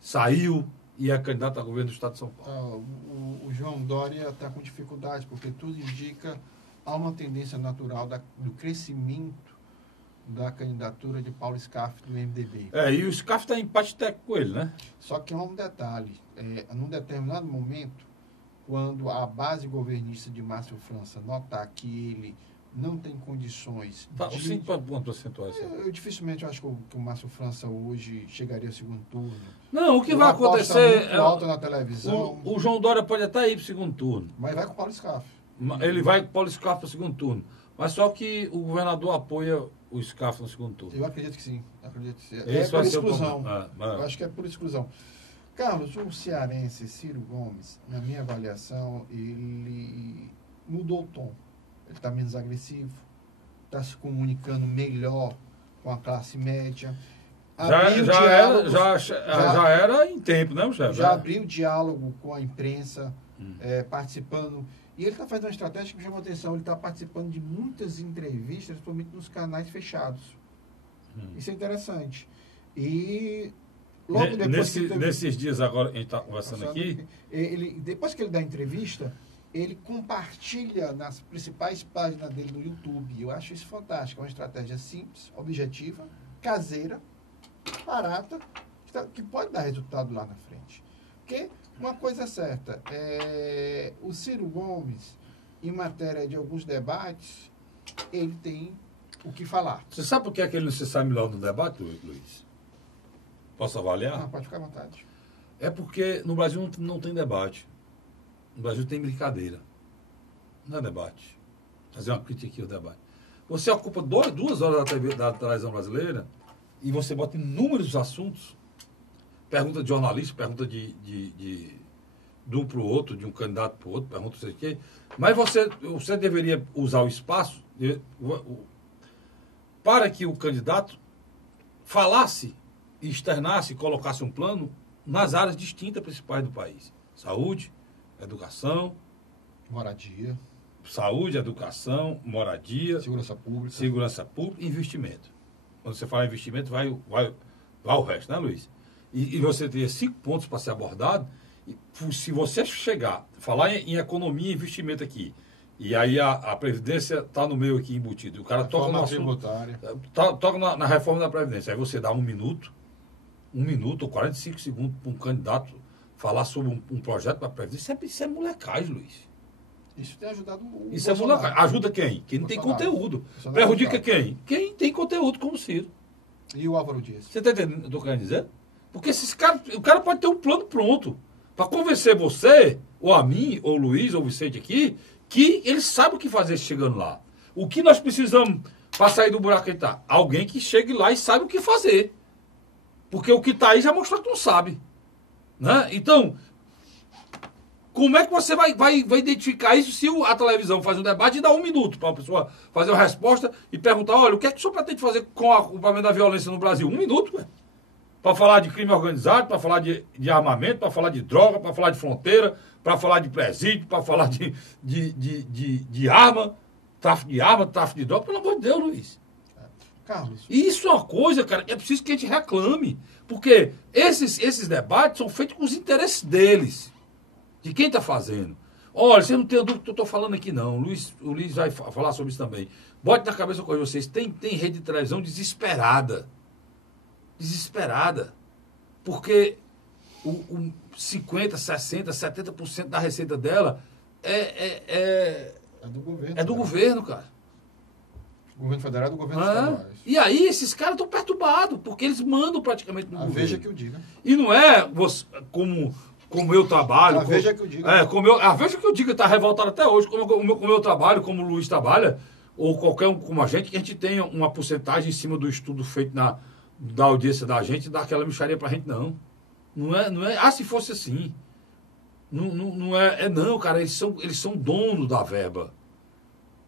saiu e é candidato a governo do Estado de São Paulo. O João Dória está com dificuldade, porque tudo indica há uma tendência natural do crescimento da candidatura de Paulo Scaff do MDB. E o Scaff está em empate técnico com ele, né? Só que há um detalhe. Num determinado momento, quando a base governista de Márcio França notar que ele não tem condições Os 5 pontos percentuais. Eu dificilmente acho que o Márcio França hoje chegaria ao segundo turno. Não, o que vai acontecer é alta na televisão. O João Dória pode até ir para o segundo turno. Mas vai com o Paulo Scaff. Ele vai com o Paulo Scaff para o segundo turno. Mas só que o governador apoia o Scaff no segundo turno. Eu acredito que sim. Esse por exclusão. Eu acho que é por exclusão. Carlos, o cearense Ciro Gomes, na minha avaliação, ele mudou o tom. Ele está menos agressivo, está se comunicando melhor com a classe média. Já era em tempo, né, chefe? Já abriu diálogo com a imprensa, participando. E ele está fazendo uma estratégia que me chamou a atenção. Ele está participando de muitas entrevistas, principalmente nos canais fechados. Isso é interessante. E logo depois nesses dias agora, a gente está conversando aqui. Depois que ele dá a entrevista, ele compartilha nas principais páginas dele no YouTube. Eu acho isso fantástico. É uma estratégia simples, objetiva, caseira, barata, que pode dar resultado lá na frente. Porque uma coisa é certa, o Ciro Gomes, em matéria de alguns debates, ele tem o que falar. Você sabe por que é que ele não se sai melhor no debate, Luiz? Posso avaliar? Não, pode ficar à vontade. É porque no Brasil não tem debate. No Brasil tem brincadeira. Não é debate. Fazer uma crítica aqui ao debate. Você ocupa 2 horas da televisão brasileira e você bota inúmeros assuntos. Pergunta de jornalista, pergunta de um para o outro, de um candidato para o outro, pergunta não sei o quê. Mas você deveria usar o espaço para que o candidato falasse, externasse, colocasse um plano nas áreas distintas principais do país. Saúde, educação, moradia. Saúde, educação, moradia, segurança pública e investimento. Quando você fala investimento, vai o resto, né, Luiz? E você teria 5 pontos para ser abordado. E se você falar em economia e investimento aqui, e aí a Previdência está no meio aqui embutido, e o cara toca no assunto, toca na reforma da Previdência, aí você dá 1 minuto ou 45 segundos para um candidato falar sobre um projeto para a Previdência. Isso é molecagem, Luiz. Isso tem ajudado o Isso Bolsonaro. É molecagem. Ajuda quem? Quem não tem conteúdo. Prejudica quem? Quem tem conteúdo, como o Ciro. E o Álvaro Dias? Você está entendendo o que eu estou querendo dizer? Porque o cara pode ter um plano pronto para convencer você, ou a mim, ou o Luiz, ou o Vicente aqui, que ele sabe o que fazer chegando lá. O que nós precisamos para sair do buraco que ele está? Alguém que chegue lá e saiba o que fazer. Porque o que está aí já mostrou que não sabe. Né? Então, como é que você vai identificar isso se a televisão faz um debate e dá 1 minuto para a pessoa fazer uma resposta e perguntar, olha, o que é que o senhor pretende fazer com o problema da violência no Brasil? 1 minuto, ué. Para falar de crime organizado, para falar de armamento, para falar de droga, para falar de fronteira, para falar de presídio, para falar de arma, tráfico de droga, pelo amor de Deus, Luiz. Carlos. Isso é uma coisa, cara, é preciso que a gente reclame. Porque esses debates são feitos com os interesses deles. De quem está fazendo. Olha, você não tem dúvida do que eu estou falando aqui, não. O Luiz vai falar sobre isso também. Bote na cabeça com vocês. Tem rede de televisão desesperada. Desesperada. Porque 50%, 60%, 70% da receita dela é do governo. É do governo, cara. O governo federal é do governo estadual. E aí esses caras estão perturbados, porque eles mandam praticamente no governo. Veja que eu diga. E não é como eu trabalho. Veja que eu diga. Veja que eu diga, está revoltado até hoje, como eu trabalho, como o Luiz trabalha, ou qualquer um como a gente tenha uma porcentagem em cima do estudo feito da audiência da gente, dá aquela mixaria pra gente, não. Não é, se fosse assim. Não é, não, cara, eles são donos da verba.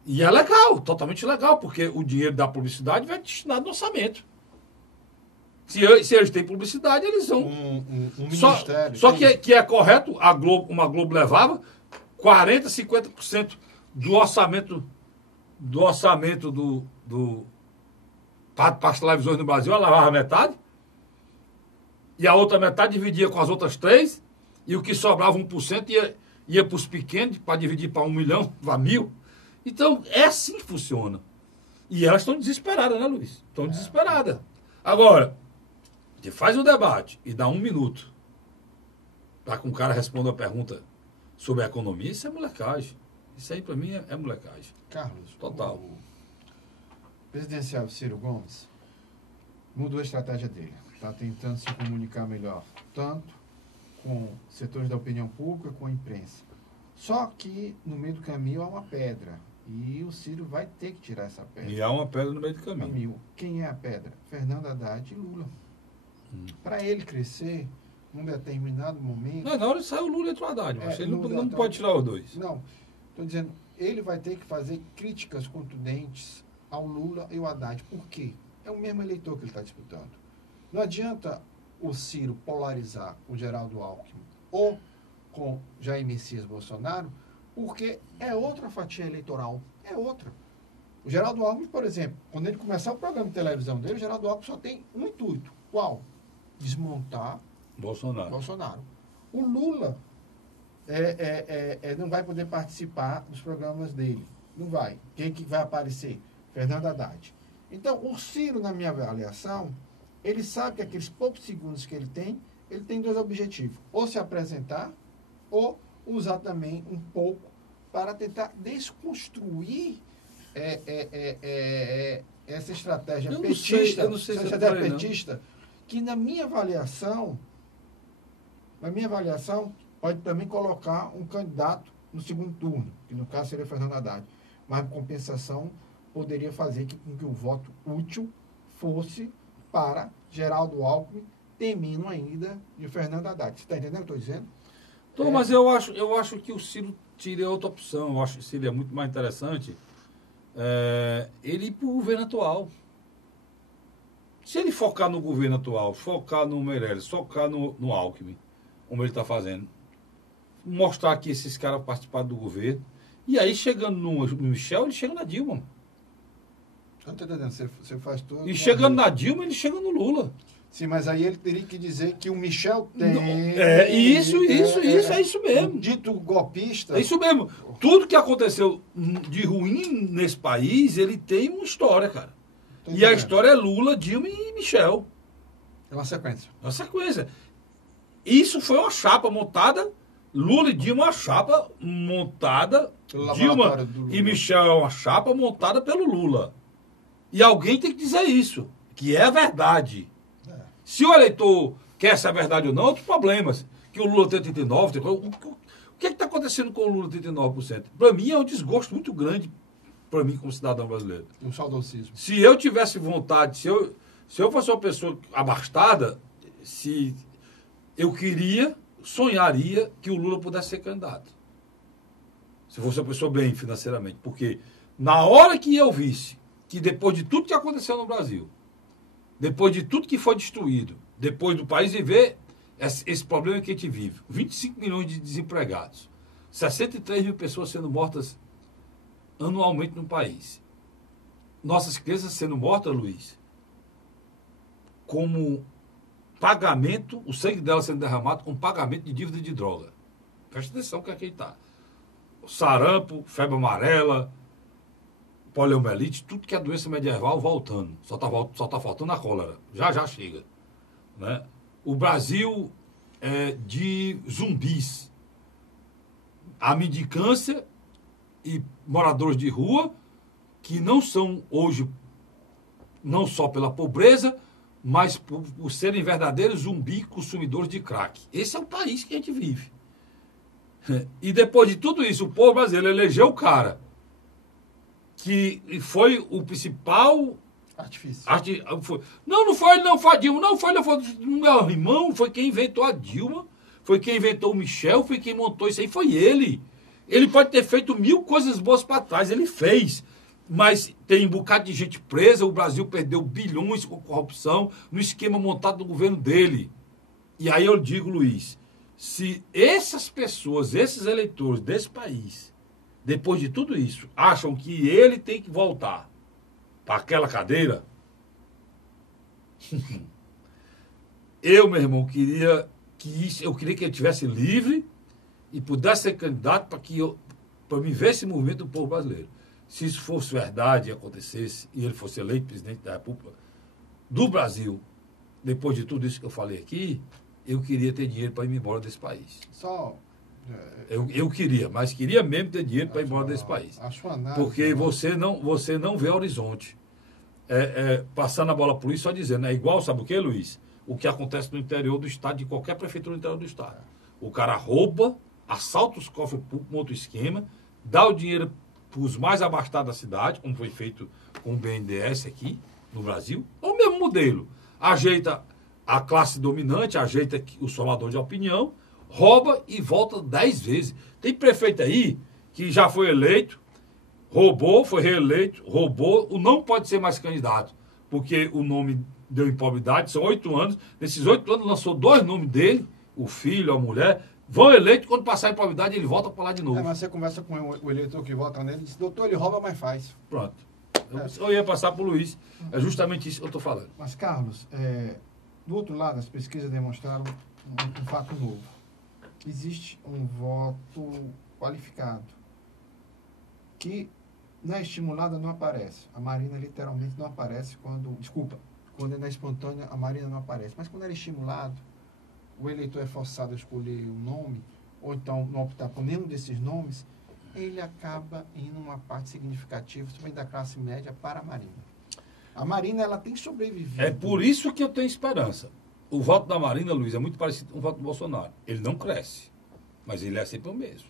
E é legal, totalmente legal, porque o dinheiro da publicidade vai destinado no orçamento. Se eles têm publicidade, eles vão. Um ministério. Só que é correto, uma Globo levava 40%, 50% do orçamento para as televisões no Brasil, ela levava metade. E a outra metade dividia com as outras 3. E o que sobrava 1% ia para os pequenos, para dividir para 1 milhão, para 1.000. Então, é assim que funciona. E elas estão desesperadas, né, Luiz? Estão desesperadas. Agora, você faz um debate e dá 1 minuto para que um cara responda a pergunta sobre a economia, isso é molecagem. Isso aí, para mim, é molecagem. Carlos, Total. o presidencial Ciro Gomes mudou a estratégia dele. Está tentando se comunicar melhor, tanto com setores da opinião pública, com a imprensa. Só que, no meio do caminho, há uma pedra. E o Ciro vai ter que tirar essa pedra. E há uma pedra no meio do caminho. Quem é a pedra? Fernando Haddad e Lula. Para ele crescer, num determinado momento... Não, na hora de sair o Lula entrou o Haddad. Ele não Haddad, pode tirar os dois. Não, estou dizendo, ele vai ter que fazer críticas contundentes ao Lula e ao Haddad. Por quê? É o mesmo eleitor que ele está disputando. Não adianta o Ciro polarizar com Geraldo Alckmin ou com Jair Messias Bolsonaro, porque é outra fatia eleitoral. É outra. O Geraldo Alckmin, por exemplo, quando ele começar o programa de televisão dele, o Geraldo Alckmin só tem um intuito. Qual? Desmontar Bolsonaro. O Lula não vai poder participar dos programas dele. Não vai. Quem que vai aparecer? Fernando Haddad. Então, o Ciro, na minha avaliação, ele sabe que aqueles poucos segundos que ele tem dois objetivos. Ou se apresentar, ou usar também um pouco para tentar desconstruir essa estratégia petista, eu não sei petista, que na minha avaliação, pode também colocar um candidato no segundo turno, que no caso seria Fernando Haddad. Mas, em compensação, poderia fazer com que o voto útil fosse para Geraldo Alckmin, temendo ainda de Fernando Haddad. Você está entendendo o que eu estou dizendo? Mas eu acho que o Ciro tira outra opção. Eu acho que seria muito mais interessante ele ir para o governo atual. Se ele focar no governo atual, focar no Meirelles, focar no Alckmin, como ele está fazendo, mostrar que esses caras participaram do governo, e aí chegando no Michel, ele chega na Dilma. Eu estou entendendo, você faz tudo. E chegando na Dilma, ele chega no Lula. Sim, mas aí ele teria que dizer que o Michel tem... É isso mesmo. Dito golpista... É isso mesmo. Tudo que aconteceu de ruim nesse país, ele tem uma história, cara. E a história é Lula, Dilma e Michel. É uma sequência. É uma sequência. Isso foi uma chapa montada, Lula e Dilma, uma chapa montada, Dilma e Michel, uma chapa montada pelo Lula. E alguém tem que dizer isso, que é a verdade. Se o eleitor quer essa verdade ou não, outros problemas. Que o Lula tem 39%. O que está acontecendo com o Lula 39%? Para mim é um desgosto muito grande, para mim como cidadão brasileiro. Um saudosismo. Se eu tivesse vontade, se eu fosse uma pessoa abastada, se eu sonharia que o Lula pudesse ser candidato. Se fosse uma pessoa bem financeiramente. Porque na hora que eu visse que depois de tudo que aconteceu no Brasil, depois de tudo que foi destruído, depois do país viver esse problema que a gente vive, 25 milhões de desempregados, 63 mil pessoas sendo mortas anualmente no país, nossas crianças sendo mortas, Luiz, como pagamento, o sangue delas sendo derramado como pagamento de dívida de droga. Presta atenção que aqui está. Sarampo, febre amarela, poliomielite, tudo que é doença medieval voltando. Só tá faltando a cólera. Já chega. Né? O Brasil é de zumbis. A mendicância e moradores de rua que não são hoje, não só pela pobreza, mas por serem verdadeiros zumbis consumidores de crack. Esse é o país que a gente vive. E depois de tudo isso, o povo brasileiro elegeu o cara que foi o principal artifício. Não foi a Dilma, não foi meu irmão, foi quem inventou a Dilma, foi quem inventou o Michel, foi quem montou isso aí, foi ele. Ele pode ter feito 1000 coisas boas para trás, ele fez. Mas tem um bocado de gente presa, o Brasil perdeu bilhões com corrupção no esquema montado do governo dele. E aí eu digo, Luiz, se essas pessoas, esses eleitores desse país, depois de tudo isso, acham que ele tem que voltar para aquela cadeira, eu, meu irmão, queria que ele tivesse livre e pudesse ser candidato para me ver esse movimento do povo brasileiro. Se isso fosse verdade e acontecesse, e ele fosse eleito presidente da República do Brasil, depois de tudo isso que eu falei aqui, eu queria ter dinheiro para ir embora desse país. Só Eu queria, mas queria mesmo ter dinheiro para ir embora desse país. A sua análise, porque você não vê horizonte. Passando a bola por isso, só dizendo, é igual, sabe o que, Luiz? O que acontece no interior do estado, de qualquer prefeitura no interior do estado. O cara rouba, assalta os cofres públicos com outro esquema, dá o dinheiro para os mais abastados da cidade, como foi feito com o BNDES aqui no Brasil, é o mesmo modelo. Ajeita a classe dominante, ajeita o solador de opinião, rouba e volta 10 vezes. Tem prefeito aí que já foi eleito, roubou, foi reeleito, roubou, não pode ser mais candidato, porque o nome deu improbidade, são 8 anos, nesses 8 anos lançou 2 nomes dele, o filho, a mulher, vão eleito, quando passar a improbidade ele volta para lá de novo. Mas você conversa com o eleitor que vota nele e diz, doutor, ele rouba, mas faz. Pronto. Eu ia passar para o Luiz, é justamente isso que eu estou falando. Mas, Carlos, do outro lado, as pesquisas demonstraram um fato novo. Existe um voto qualificado que na estimulada não aparece. A Marina literalmente não aparece quando é na espontânea, a Marina não aparece. Mas quando ela é estimulado, o eleitor é forçado a escolher um nome, ou então não optar por nenhum desses nomes, ele acaba indo uma parte significativa, também da classe média, para a Marina. A Marina, ela tem sobrevivido. É por isso que eu tenho esperança. O voto da Marina, Luiz, é muito parecido com o voto do Bolsonaro. Ele não cresce, mas ele é sempre o mesmo.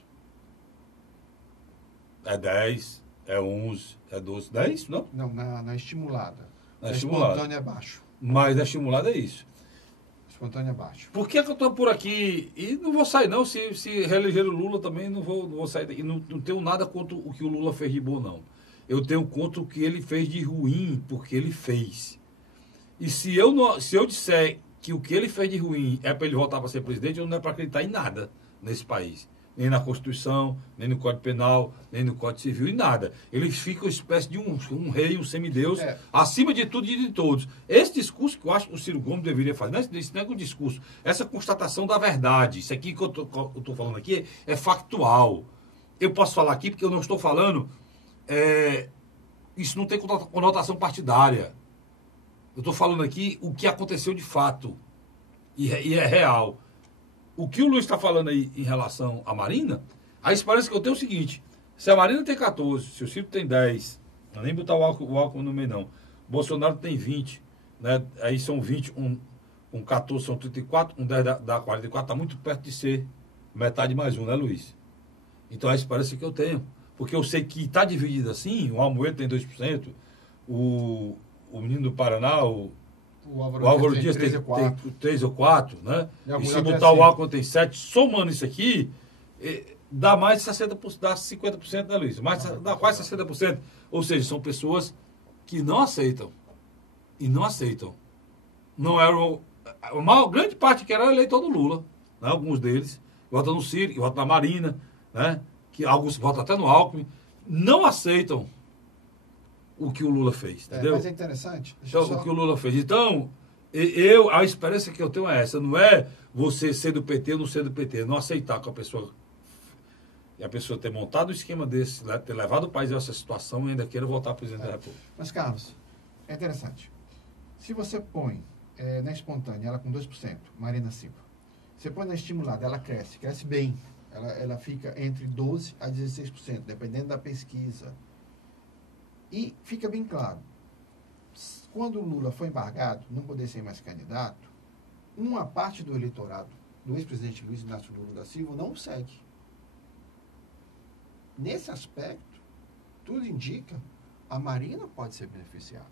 É 10, é 11, é 12, 10, não? Não, na estimulada. Na estimulada. Espontânea é baixo. Mas na estimulada é isso. Espontânea é baixo. Por que eu estou por aqui? E não vou sair, não. Se reeleger o Lula também, não vou sair daqui. Não tenho nada contra o que o Lula fez de bom, não. Eu tenho contra o que ele fez de ruim, porque ele fez. E se eu disser que o que ele fez de ruim é para ele voltar para ser presidente, eu não é para acreditar em nada nesse país. Nem na Constituição, nem no Código Penal, nem no Código Civil, em nada. Ele fica uma espécie de um rei, um semideus, acima de tudo e de todos. Esse discurso que eu acho que o Ciro Gomes deveria fazer, isso não é um discurso, essa constatação da verdade. Isso aqui que eu estou falando aqui é factual. Eu posso falar aqui porque eu não estou falando, isso não tem conotação partidária. Eu estou falando aqui o que aconteceu de fato. E é real. O que o Luiz está falando aí em relação à Marina, a esperança que eu tenho é o seguinte: se a Marina tem 14, se o Ciro tem 10, não nem botar o álcool no meio, não. Bolsonaro tem 20, né? Aí são 20, um 14 são 34, um 10 dá 44, está muito perto de ser metade mais um, né, Luiz? Então a esperança que eu tenho. Porque eu sei que está dividido assim, o Almoedo tem 2%, o menino do Paraná, o Álvaro Dias tem 3 ou 4, né? E se botar o Alckmin tem 7, somando isso aqui, dá mais de 60%, dá 50%, né, Luiz? Dá quase 60%. Ou seja, são pessoas que não aceitam. E não aceitam. Não eram. Uma grande parte que era eleitor do Lula, né? Alguns deles votam no Ciro, votam na Marina, né? Que alguns votam até no Alckmin, não aceitam o que o Lula fez, entendeu? Mas é interessante. O que o Lula fez. Então, a esperança que eu tenho é essa. Não é você ser do PT ou não ser do PT. Não aceitar que a pessoa ter montado um esquema desse, ter levado o país a essa situação e ainda queira voltar presidente da República. Mas, Carlos, é interessante. Se você põe na espontânea, ela com 2%, Marina 5%. Você põe na estimulada, ela cresce bem. Ela fica entre 12% a 16%, dependendo da pesquisa. E fica bem claro, quando o Lula foi embargado, não poder ser mais candidato, uma parte do eleitorado do ex-presidente Luiz Inácio Lula da Silva não o segue. Nesse aspecto, tudo indica, a Marina pode ser beneficiada.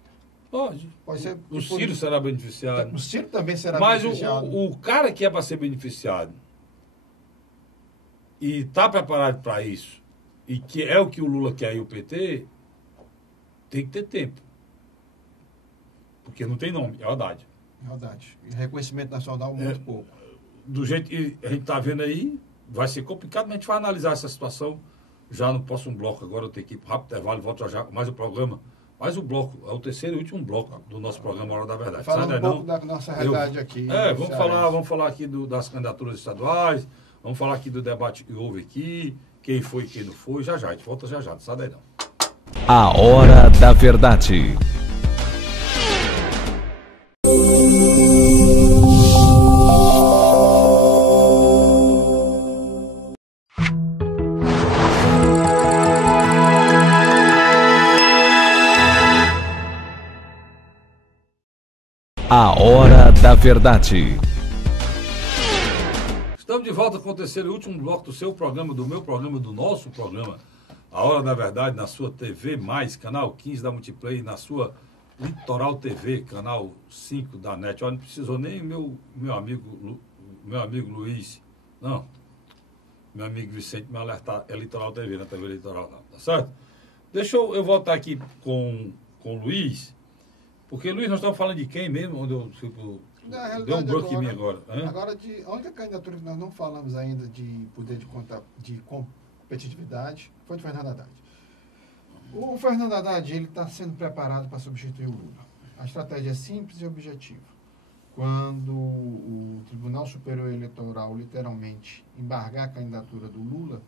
Pode. Ser, o Ciro será beneficiado. O Ciro também será beneficiado. Mas o cara que é para ser beneficiado e está preparado para isso, e que é o que o Lula quer e o PT, tem que ter tempo. Porque não tem nome, é Haddad. É Haddad. E reconhecimento nacional muito pouco. Do jeito que a gente está vendo aí, vai ser complicado, mas a gente vai analisar essa situação já no próximo bloco. Agora eu tenho que ir para rápido intervalo, volto já com mais o programa. Mais o bloco, é o terceiro e último bloco do nosso programa Hora da Verdade. Falando um pouco da nossa realidade aqui. Vamos falar aqui das candidaturas estaduais, vamos falar aqui do debate que houve aqui, quem foi e quem não foi, já, a gente volta já, não sai daí não. A Hora da Verdade. Hora da Verdade. Estamos de volta com o terceiro e último bloco do seu programa, do meu programa, do nosso programa, A Hora da Verdade, na sua TV+, canal 15 da Multiplay, na sua Litoral TV, canal 5 da NET. Olha, não precisou nem meu amigo Luiz, não, meu amigo Vicente me alertar, é Litoral TV, na TV Litoral, não, tá certo? Deixa eu voltar aqui com o Luiz, porque, Luiz, nós estamos falando de quem mesmo? Onde eu deu um bloco em mim agora. Agora, a única candidatura que nós não falamos ainda de poder de competitividade foi de Fernando Haddad. O Fernando Haddad está sendo preparado para substituir o Lula. A estratégia é simples e objetiva. Quando o Tribunal Superior Eleitoral literalmente embargar a candidatura do Lula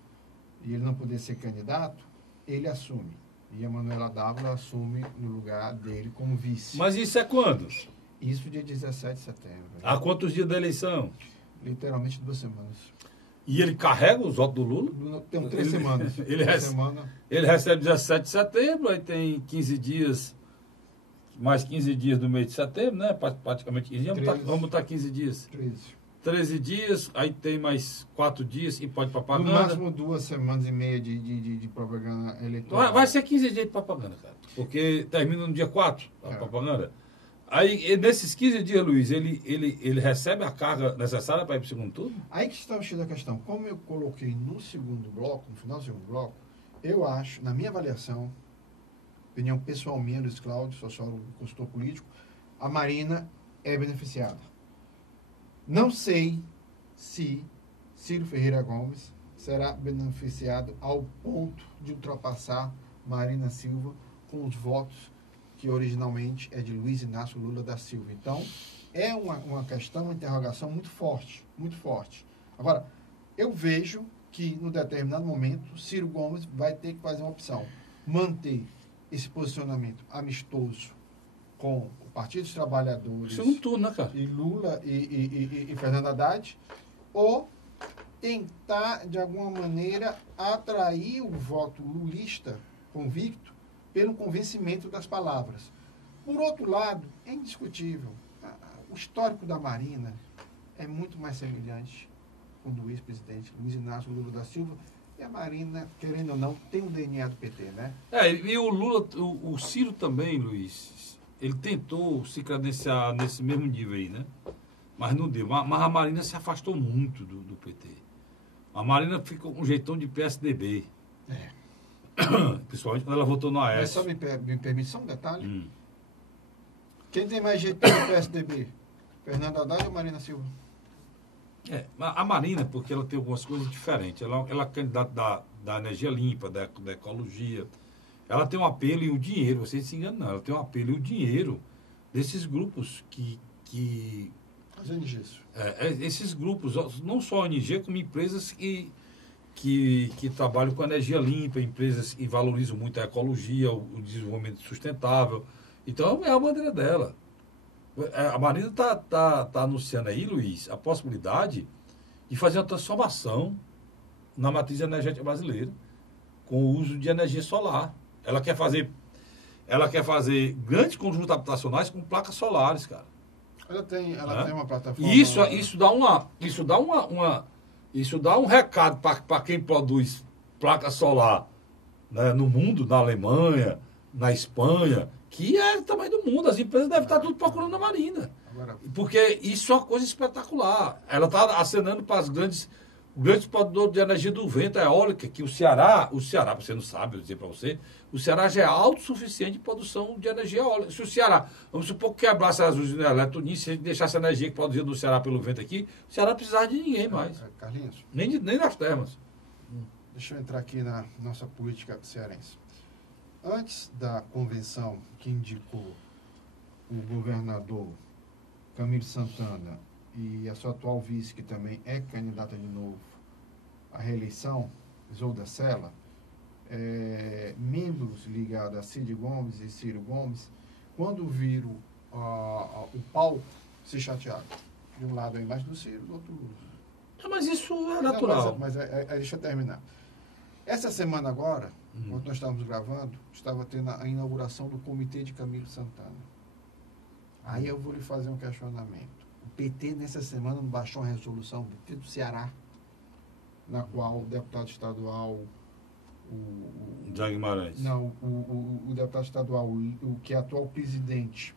e ele não poder ser candidato, ele assume. E a Manuela Dávila assume no lugar dele como vice. Mas isso é quando? Isso dia 17 de setembro. Há quantos dias da eleição? Literalmente 2 semanas. E ele carrega os votos do Lula? Tem 3 semanas. Ele recebe 17 de setembro, aí tem 15 dias, mais 15 dias do mês de setembro, né? Praticamente 15 dias. Vamos botar 15 dias. 13 dias, aí tem mais 4 dias e pode propaganda. No máximo 2 semanas e meia de propaganda eleitoral. Vai ser 15 dias de propaganda, cara. Porque termina no dia 4 a propaganda. Aí, nesses 15 dias, Luiz, ele recebe a carga necessária para ir para o segundo turno? Aí que está o X da questão. Como eu coloquei no segundo bloco, no final do segundo bloco, eu acho, na minha avaliação, opinião pessoal minha, Luiz Cláudio, sociólogo, consultor político, a Marina é beneficiada. Não sei se Ciro Ferreira Gomes será beneficiado ao ponto de ultrapassar Marina Silva com os votos que originalmente é de Luiz Inácio Lula da Silva. Então, é uma questão, uma interrogação muito forte, muito forte. Agora, eu vejo que, no determinado momento, Ciro Gomes vai ter que fazer uma opção. Manter esse posicionamento amistoso com o Partido dos Trabalhadores segundo turno, né, cara? E Lula e Fernando Haddad, ou tentar, de alguma maneira, atrair o voto lulista convicto pelo convencimento das palavras. Por outro lado, é indiscutível, o histórico da Marina é muito mais semelhante com o do ex-presidente Luiz Inácio Lula da Silva, e a Marina, querendo ou não, tem um DNA do PT, né? E o Lula, o Ciro também, Luiz, ele tentou se credenciar nesse mesmo nível aí, né? Mas não deu. Mas a Marina se afastou muito do PT. A Marina ficou com um jeitão de PSDB. Principalmente quando ela votou no AS. Mas só me permite só um detalhe. Quem tem mais jeito do PSDB? Fernando Haddad ou Marina Silva? A Marina, porque ela tem algumas coisas diferentes. Ela é candidata da energia limpa, da ecologia. Ela tem um apelo e o dinheiro, vocês se enganam, não. Ela tem um apelo e o dinheiro desses grupos que as ONGs. Esses grupos, não só a ONG, como empresas que trabalham com energia limpa, empresas que valorizam muito a ecologia, o desenvolvimento sustentável. Então, é a bandeira dela. A Marina está anunciando aí, Luiz, a possibilidade de fazer uma transformação na matriz energética brasileira com o uso de energia solar. Ela quer fazer grandes conjuntos habitacionais com placas solares, cara. Ela tem uma plataforma. Isso dá um recado para quem produz placa solar, né, no mundo, na Alemanha, na Espanha, que é o tamanho do mundo. As empresas devem estar tudo procurando a Marina. Porque isso é uma coisa espetacular. Ela está acenando para os grandes produtores de energia do vento, a eólica, que o Ceará, você não sabe, eu vou dizer para você, o Ceará já é autossuficiente em produção de energia eólica. Se o Ceará, vamos supor que quebrasse as usinas eletronícias, se a gente deixasse a energia que produzia do Ceará pelo vento aqui, o Ceará não precisava de ninguém mais. Carlinhos. Nem das termas. Deixa eu entrar aqui na nossa política cearense. Antes da convenção que indicou o governador Camilo Santana e a sua atual vice, que também é candidata de novo à reeleição, Isolda Sela, membros ligados a Cid Gomes e Ciro Gomes, quando viram o palco, se chatearam. De um lado a imagem do Ciro, do outro Lula. Mas isso é natural. Mas deixa eu terminar. Essa semana agora, quando nós estávamos gravando, estava tendo a inauguração do comitê de Camilo Santana. Aí eu vou lhe fazer um questionamento. O PT, nessa semana, baixou uma resolução do PT do Ceará, na qual o deputado estadual... Zé Guimarães. Não, o deputado estadual, o que é atual presidente,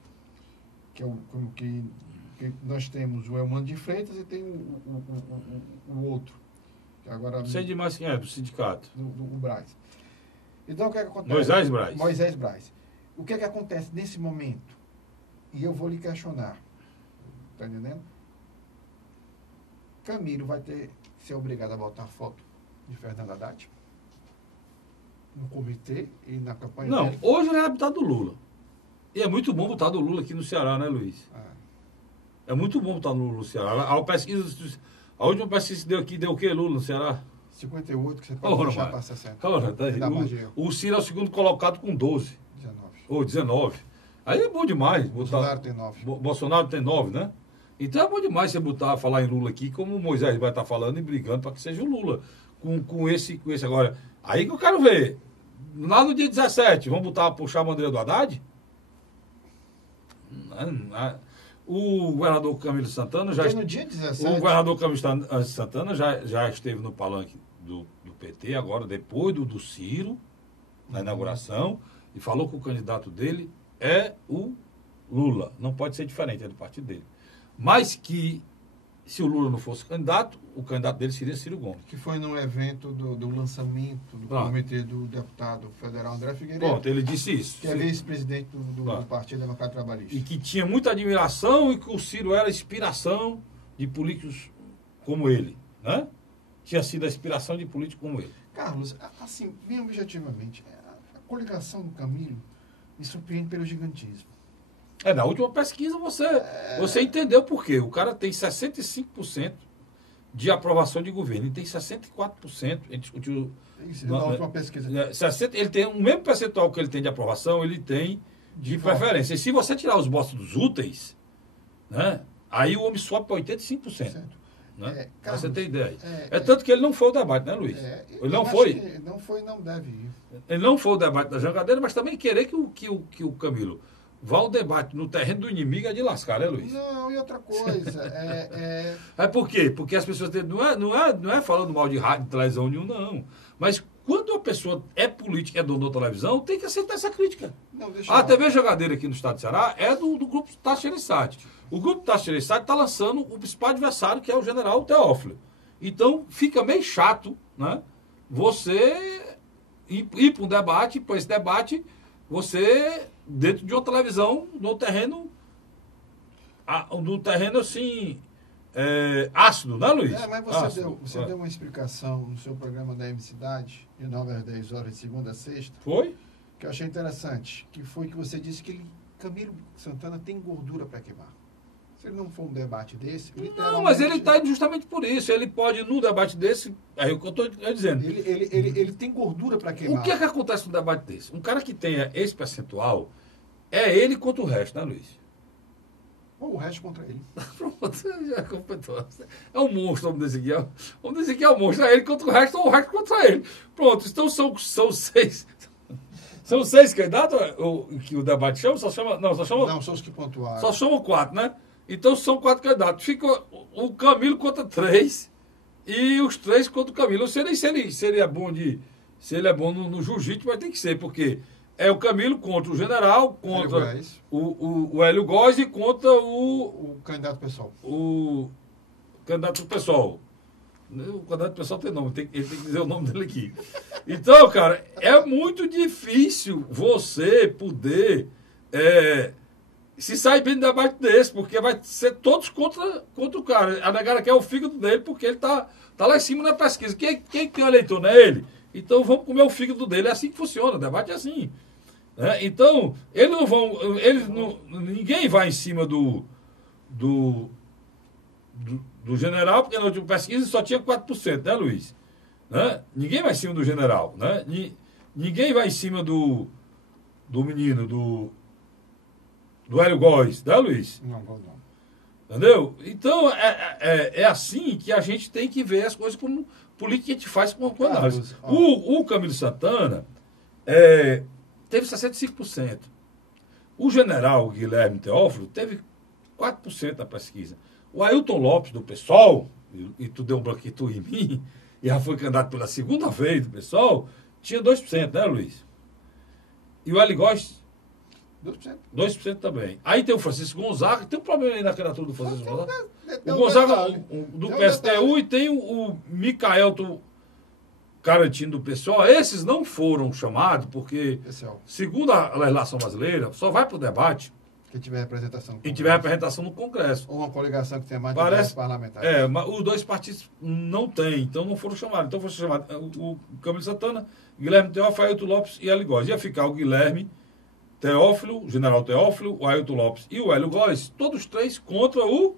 que é que nós temos o Elmano de Freitas e tem o outro. Que agora, sei demais quem é, do sindicato. O Braz. Então, o que é que acontece? Moisés Braz. Moisés Braz. O que é que acontece nesse momento? E eu vou lhe questionar. Está entendendo? Camilo vai ser obrigado a botar foto de Fernando Haddad no comitê e na campanha Não, dele. hoje ele é deputado do Lula. E é muito bom botar do Lula aqui no Ceará, né, Luiz? É muito bom botar no Lula no Ceará. A última pesquisa que deu aqui, deu o quê, Lula, no Ceará? 58, que você pode deixar para 60. Ora, tá aí. O Ciro é o segundo colocado com 12. 19. Ou 19. Aí é bom demais. Bolsonaro tem 9. Bolsonaro tem 9, né? Então é bom demais você falar em Lula aqui, como o Moisés vai estar falando e brigando para que seja o Lula. Com esse agora. Aí que eu quero ver. Lá no dia 17, vamos puxar a bandeira do Haddad? O governador Camilo Santana já... no dia 17... O governador Camilo Santana já esteve no palanque do PT, agora depois do Ciro, na inauguração, e falou que o candidato dele é o Lula. Não pode ser diferente, é do partido dele. Mas que, se o Lula não fosse candidato, o candidato dele seria Ciro Gomes. Que foi num evento do lançamento do comitê do deputado federal André Figueiredo. Pronto, ele disse isso. Que é vice-presidente do Partido Democrático Trabalhista. E que tinha muita admiração e que o Ciro era a inspiração de políticos como ele, né? Tinha sido a inspiração de políticos como ele. Carlos, assim, bem objetivamente, a coligação do Camilo me surpreende pelo gigantismo. Na última pesquisa você entendeu por quê. O cara tem 65% de aprovação de governo. Ele tem 64%. Ele discutiu... Na última pesquisa. Ele tem o mesmo percentual que ele tem de aprovação, ele tem de preferência. E se você tirar os votos dos úteis, né, aí o homem sobe para 85%. Né? Carlos, você tem ideia. Tanto que ele não foi ao debate, né, Luiz? Ele não foi. Não foi, não deve ir. Ele não foi ao debate da jangadeira, mas também querer que o Camilo vá ao debate no terreno do inimigo é de lascar, né, Luiz? Não, e outra coisa. Por quê? Porque as pessoas não é falando mal de rádio, de televisão nenhum, não. Mas quando uma pessoa é política, é dono da televisão, tem que aceitar essa crítica. A TV Jogadeira aqui no estado do Ceará é do grupo Tasso Gereissati. O grupo Tasso Gereissati está lançando o principal adversário, que é o general Teófilo. Então, fica meio chato, né? Você ir para um debate, para esse debate, você, dentro de uma televisão, no terreno assim, ácido, né, Luiz? Mas você deu uma explicação no seu programa da MC-Cidade, de 9 às 10 horas, de segunda a sexta. Foi? Que eu achei interessante, que foi que você disse que Camilo Santana tem gordura para queimar. Se ele não for um debate desse... Não, mas ele está indo justamente por isso. Ele pode, no debate desse... É o que eu estou dizendo. Ele tem gordura para queimar. O que é que acontece no debate desse? Um cara que tenha esse percentual, é ele contra o resto, né, Luiz? Ou o resto contra ele. Pronto, já completou. É um monstro, vamos dizer aqui. Vamos dizer que é um monstro. É ele contra o resto ou o resto contra ele. Pronto, então são 6... São 6 candidatos que o debate chama? Só chama... Não, são os que pontuaram. Só chamam 4, né? Então são 4 candidatos. Fica o Camilo contra 3 e os 3 contra o Camilo. Eu sei nem se ele é bom no jiu-jitsu, mas tem que ser, porque é o Camilo contra o general, contra o Hélio Góes e contra o candidato pessoal. O candidato pessoal. O candidato pessoal tem nome, ele tem que dizer o nome dele aqui. Então, cara, é muito difícil você poder se sair bem do debate desse, porque vai ser todos contra o cara. A negada quer o fígado dele, porque ele tá lá em cima na pesquisa. Quem tem o eleitor, não é ele? Então vamos comer o fígado dele. É assim que funciona, o debate é assim. Então, ninguém vai em cima do general, porque na última pesquisa só tinha 4%, né, Luiz? Né? Ninguém vai em cima do general, né? Ninguém vai em cima do menino, do Hélio Góes, né, Luiz? Não. Entendeu? Então, é assim que a gente tem que ver as coisas como política que a gente faz com análise. O Camilo Santana teve 65%. O general Guilherme Teófilo teve 4% da pesquisa. O Ailton Lopes, do PSOL, e tu deu um branquito em mim, e já foi candidato pela segunda vez do PSOL, tinha 2%, né, Luiz? E o Hélio Góes, 2%. 2% também. Aí tem o Francisco Gonzaga, tem um problema aí na candidatura do Francisco Gonzaga. Tem O um Gonzaga detalhe. do Tem um PSTU detalhe. e tem o Micael Carantino do PSOL. Esses não foram chamados porque, Pessoal, segundo a legislação brasileira, só vai para o debate quem tiver representação. quem tiver representação no Congresso. Ou uma coligação que tenha mais de Parece 10 parlamentares. É, mas os dois partidos não têm, então não foram chamados. Então foram chamados o Camilo Santana, Guilherme Teófilo, Ailton Lopes e Hélio Góes. Ia ficar o Guilherme Teófilo, o general Teófilo, o Ailton Lopes e o Hélio Góes, todos três contra o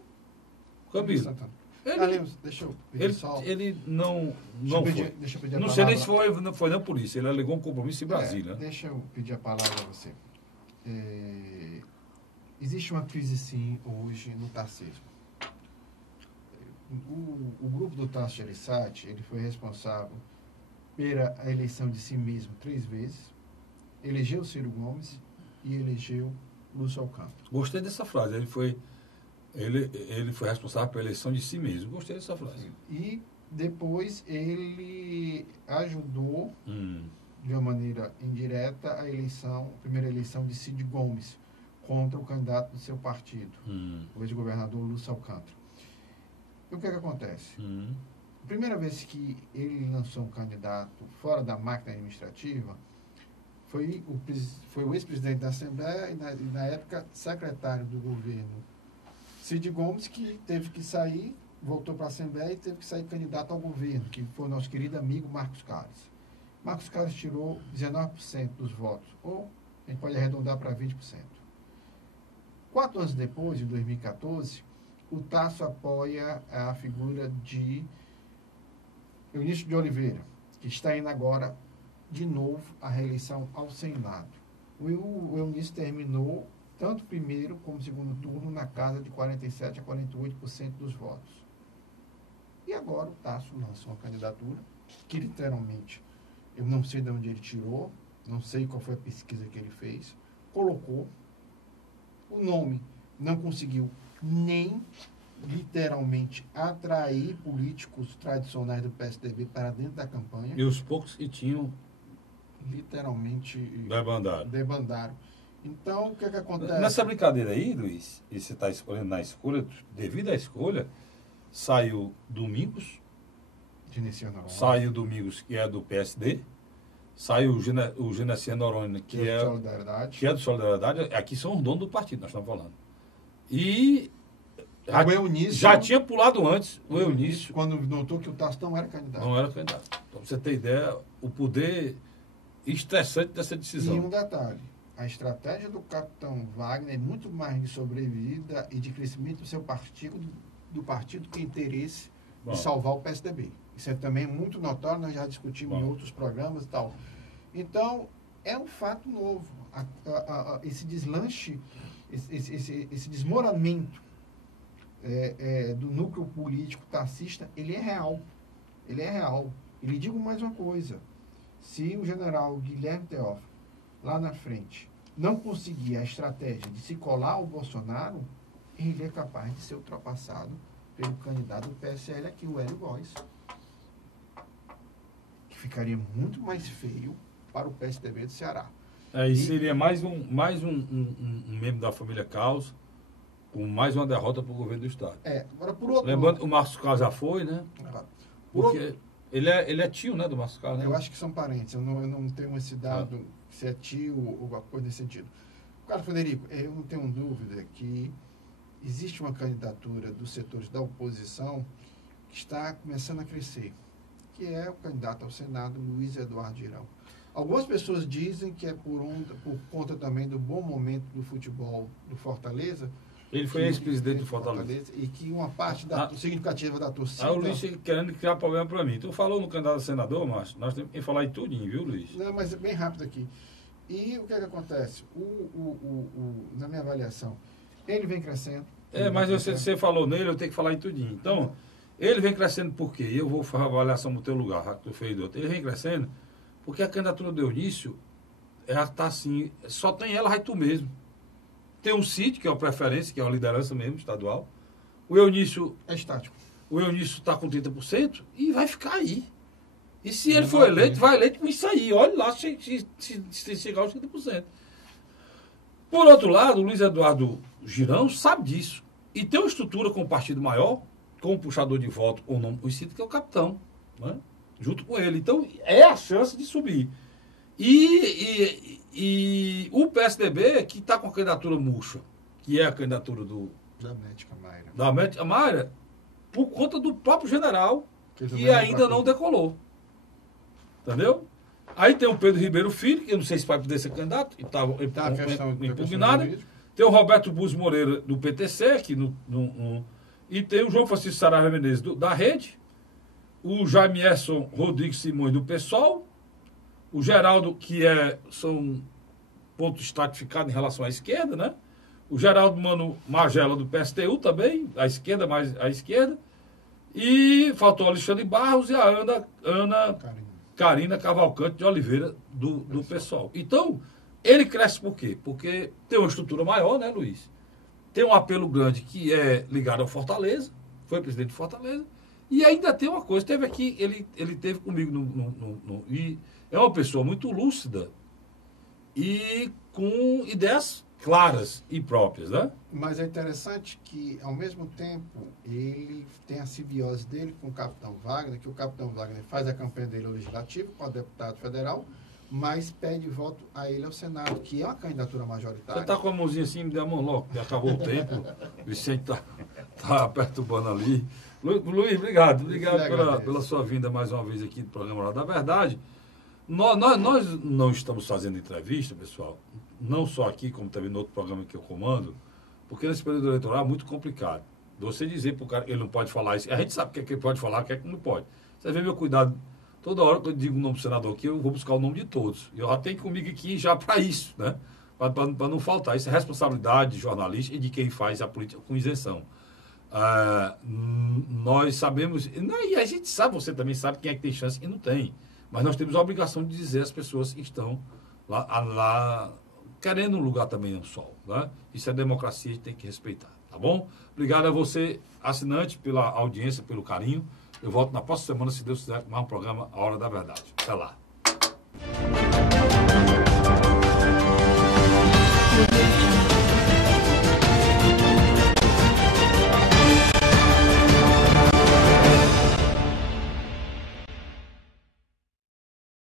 Camilo. Santana. Ele, Carlinhos, deixa eu pedir só. ele não Deixa eu foi. pedir- deixa eu pedir a Não sei nem palavra. se foi não por isso. Ele alegou um compromisso em Brasília. Deixa eu pedir a palavra a você. Existe uma crise, sim, hoje no taxismo. O grupo do Tasso Gereissati, ele foi responsável pela eleição de si mesmo 3 vezes, elegeu Ciro Gomes e elegeu Lúcio Alcântara. Gostei dessa frase. Ele foi responsável pela eleição de si mesmo. Gostei dessa frase. E depois ele ajudou, de uma maneira indireta, a primeira eleição de Cid Gomes contra o candidato do seu partido, o ex-governador Lúcio Alcântara. E o que acontece? A primeira vez que ele lançou um candidato fora da máquina administrativa foi o ex-presidente da Assembleia e na época, secretário do governo, Cid Gomes, que teve que sair, voltou para a Assembleia e teve que sair candidato ao governo, que foi o nosso querido amigo Marcos Carlos. Marcos Carlos tirou 19% dos votos, ou a gente pode arredondar para 20%. 4 anos depois, em 2014, o Tasso apoia a figura de Eunício de Oliveira, que está indo agora, de novo, a reeleição ao Senado. O Eunício terminou tanto primeiro como segundo turno na casa de 47% a 48% dos votos. E agora o Tasso lançou uma candidatura que, literalmente, eu não sei de onde ele tirou, não sei qual foi a pesquisa que ele fez, colocou o nome, não conseguiu nem literalmente atrair políticos tradicionais do PSDB para dentro da campanha. E os poucos que tinham Literalmente debandaram. debandaram. Então, o que acontece? Nessa brincadeira aí, Luiz, e você está escolhendo na escolha, devido à escolha, saiu Domingos, saiu Domingos, que é do PSD, saiu o Genesiano Noronha, que é do Solidariedade, aqui são os donos do partido, nós estamos falando. E o Eunício, já tinha pulado antes o Eunício. Quando notou que o Tasso não era candidato. Não era candidato. Então, pra você ter ideia, o poder estressante dessa decisão. E um detalhe, a estratégia do capitão Wagner é muito mais de sobrevida e de crescimento do seu partido, do partido que interesse de salvar o PSDB. Isso é também muito notório, nós já discutimos em outros programas e tal. Então, é um fato novo. Esse deslanche, esse desmoronamento do núcleo político taxista, ele é real. Ele é real. E lhe digo mais uma coisa. Se o general Guilherme Teófilo, lá na frente, não conseguir a estratégia de se colar ao Bolsonaro, ele é capaz de ser ultrapassado pelo candidato do PSL aqui, o Hélio Góes. Que ficaria muito mais feio para o PSDB do Ceará. E seria mais um membro da família Caos, com mais uma derrota para o governo do Estado. Agora, por outro Lembrando que o Marcos Caos já foi, né? Porque ele é tio, né, do Marcos Caos, né? Eu acho que são parentes. Eu não tenho esse dado, se é tio ou alguma coisa nesse sentido. Carlos Frederico, eu não tenho dúvida que existe uma candidatura dos setores da oposição que está começando a crescer, que é o candidato ao Senado, Luiz Eduardo Girão. Algumas pessoas dizem que é por conta também do bom momento do futebol do Fortaleza. Ele foi ex-presidente do Fortaleza. E que uma parte significativa da torcida... o Luiz querendo criar problema para mim. Tu falou no candidato a senador, mas nós temos que falar em tudinho, viu, Luiz? Não, mas é bem rápido aqui. E o que acontece? Na minha avaliação, ele vem crescendo. Mas você falou nele, eu tenho que falar em tudinho. Então, ele vem crescendo por quê? Eu vou fazer a avaliação no teu lugar, já que tu fez do outro. Ele vem crescendo porque a candidatura do Eunício, ela está assim, só tem ela, vai tu mesmo. Tem um Cid, que é uma preferência, que é uma liderança mesmo, estadual. O Eunício... É estático. O Eunício está com 30% e vai ficar aí. E se ele for eleito, vai eleito com isso aí. Olha lá se chegar aos 30%. Por outro lado, o Luiz Eduardo Girão sabe disso. E tem uma estrutura com o partido maior, com o puxador de voto, ou não conhecido, que é o capitão. Né? Junto com ele. Então, é a chance de subir. E o PSDB, que está com a candidatura murcha, que é a candidatura da Médica Mayra. Da Médica Mayra, por conta do próprio general, que ainda não decolou. Entendeu? Aí tem o Pedro Ribeiro Filho, que eu não sei se vai poder ser candidato, e está impugnado. Tem o Roberto Bus Moreira, do PTC, aqui e tem o João Francisco Saraiva Menezes, da Rede, o Jaimierson Rodrigues Simões, do PSOL, o Geraldo, que são pontos estratificados em relação à esquerda, né? O Geraldo Mano Magela, do PSTU também, à esquerda, mais à esquerda. E faltou o Alexandre Barros e a Ana Carina Cavalcante de Oliveira, do PSOL. Então, ele cresce por quê? Porque tem uma estrutura maior, né, Luiz? Tem um apelo grande que é ligado ao Fortaleza, foi presidente de Fortaleza, e ainda tem uma coisa, teve aqui, ele teve comigo e é uma pessoa muito lúcida e com ideias claras e próprias, né? Mas é interessante que, ao mesmo tempo, ele tem a simbiose dele com o Capitão Wagner, que o Capitão Wagner faz a campanha dele ao Legislativo, com o deputado federal, mas pede voto a ele ao Senado, que é uma candidatura majoritária. Você está com a mãozinha assim, me dê a mão logo, que acabou o tempo. O Vicente está perturbando ali. Luiz, obrigado pela sua vinda mais uma vez aqui do programa Hora da Verdade. Nós não estamos fazendo entrevista, pessoal, não só aqui, como também no outro programa que eu comando, porque nesse período eleitoral é muito complicado. Você dizer para o cara, ele não pode falar isso, a gente sabe o que é que ele pode falar, o que é que não pode. Você vê meu cuidado, toda hora que eu digo o nome do senador aqui, eu vou buscar o nome de todos. E eu já tenho comigo aqui já para isso, né? Para não faltar. Isso é responsabilidade de jornalista e de quem faz a política com isenção. Nós sabemos, e a gente sabe, você também sabe quem é que tem chance e não tem. Mas nós temos a obrigação de dizer às pessoas que estão lá querendo um lugar também no sol. Né? Isso é democracia, a gente tem que respeitar. Tá bom? Obrigado a você, assinante, pela audiência, pelo carinho. Eu volto na próxima semana, se Deus quiser, com mais um programa A Hora da Verdade. Até lá.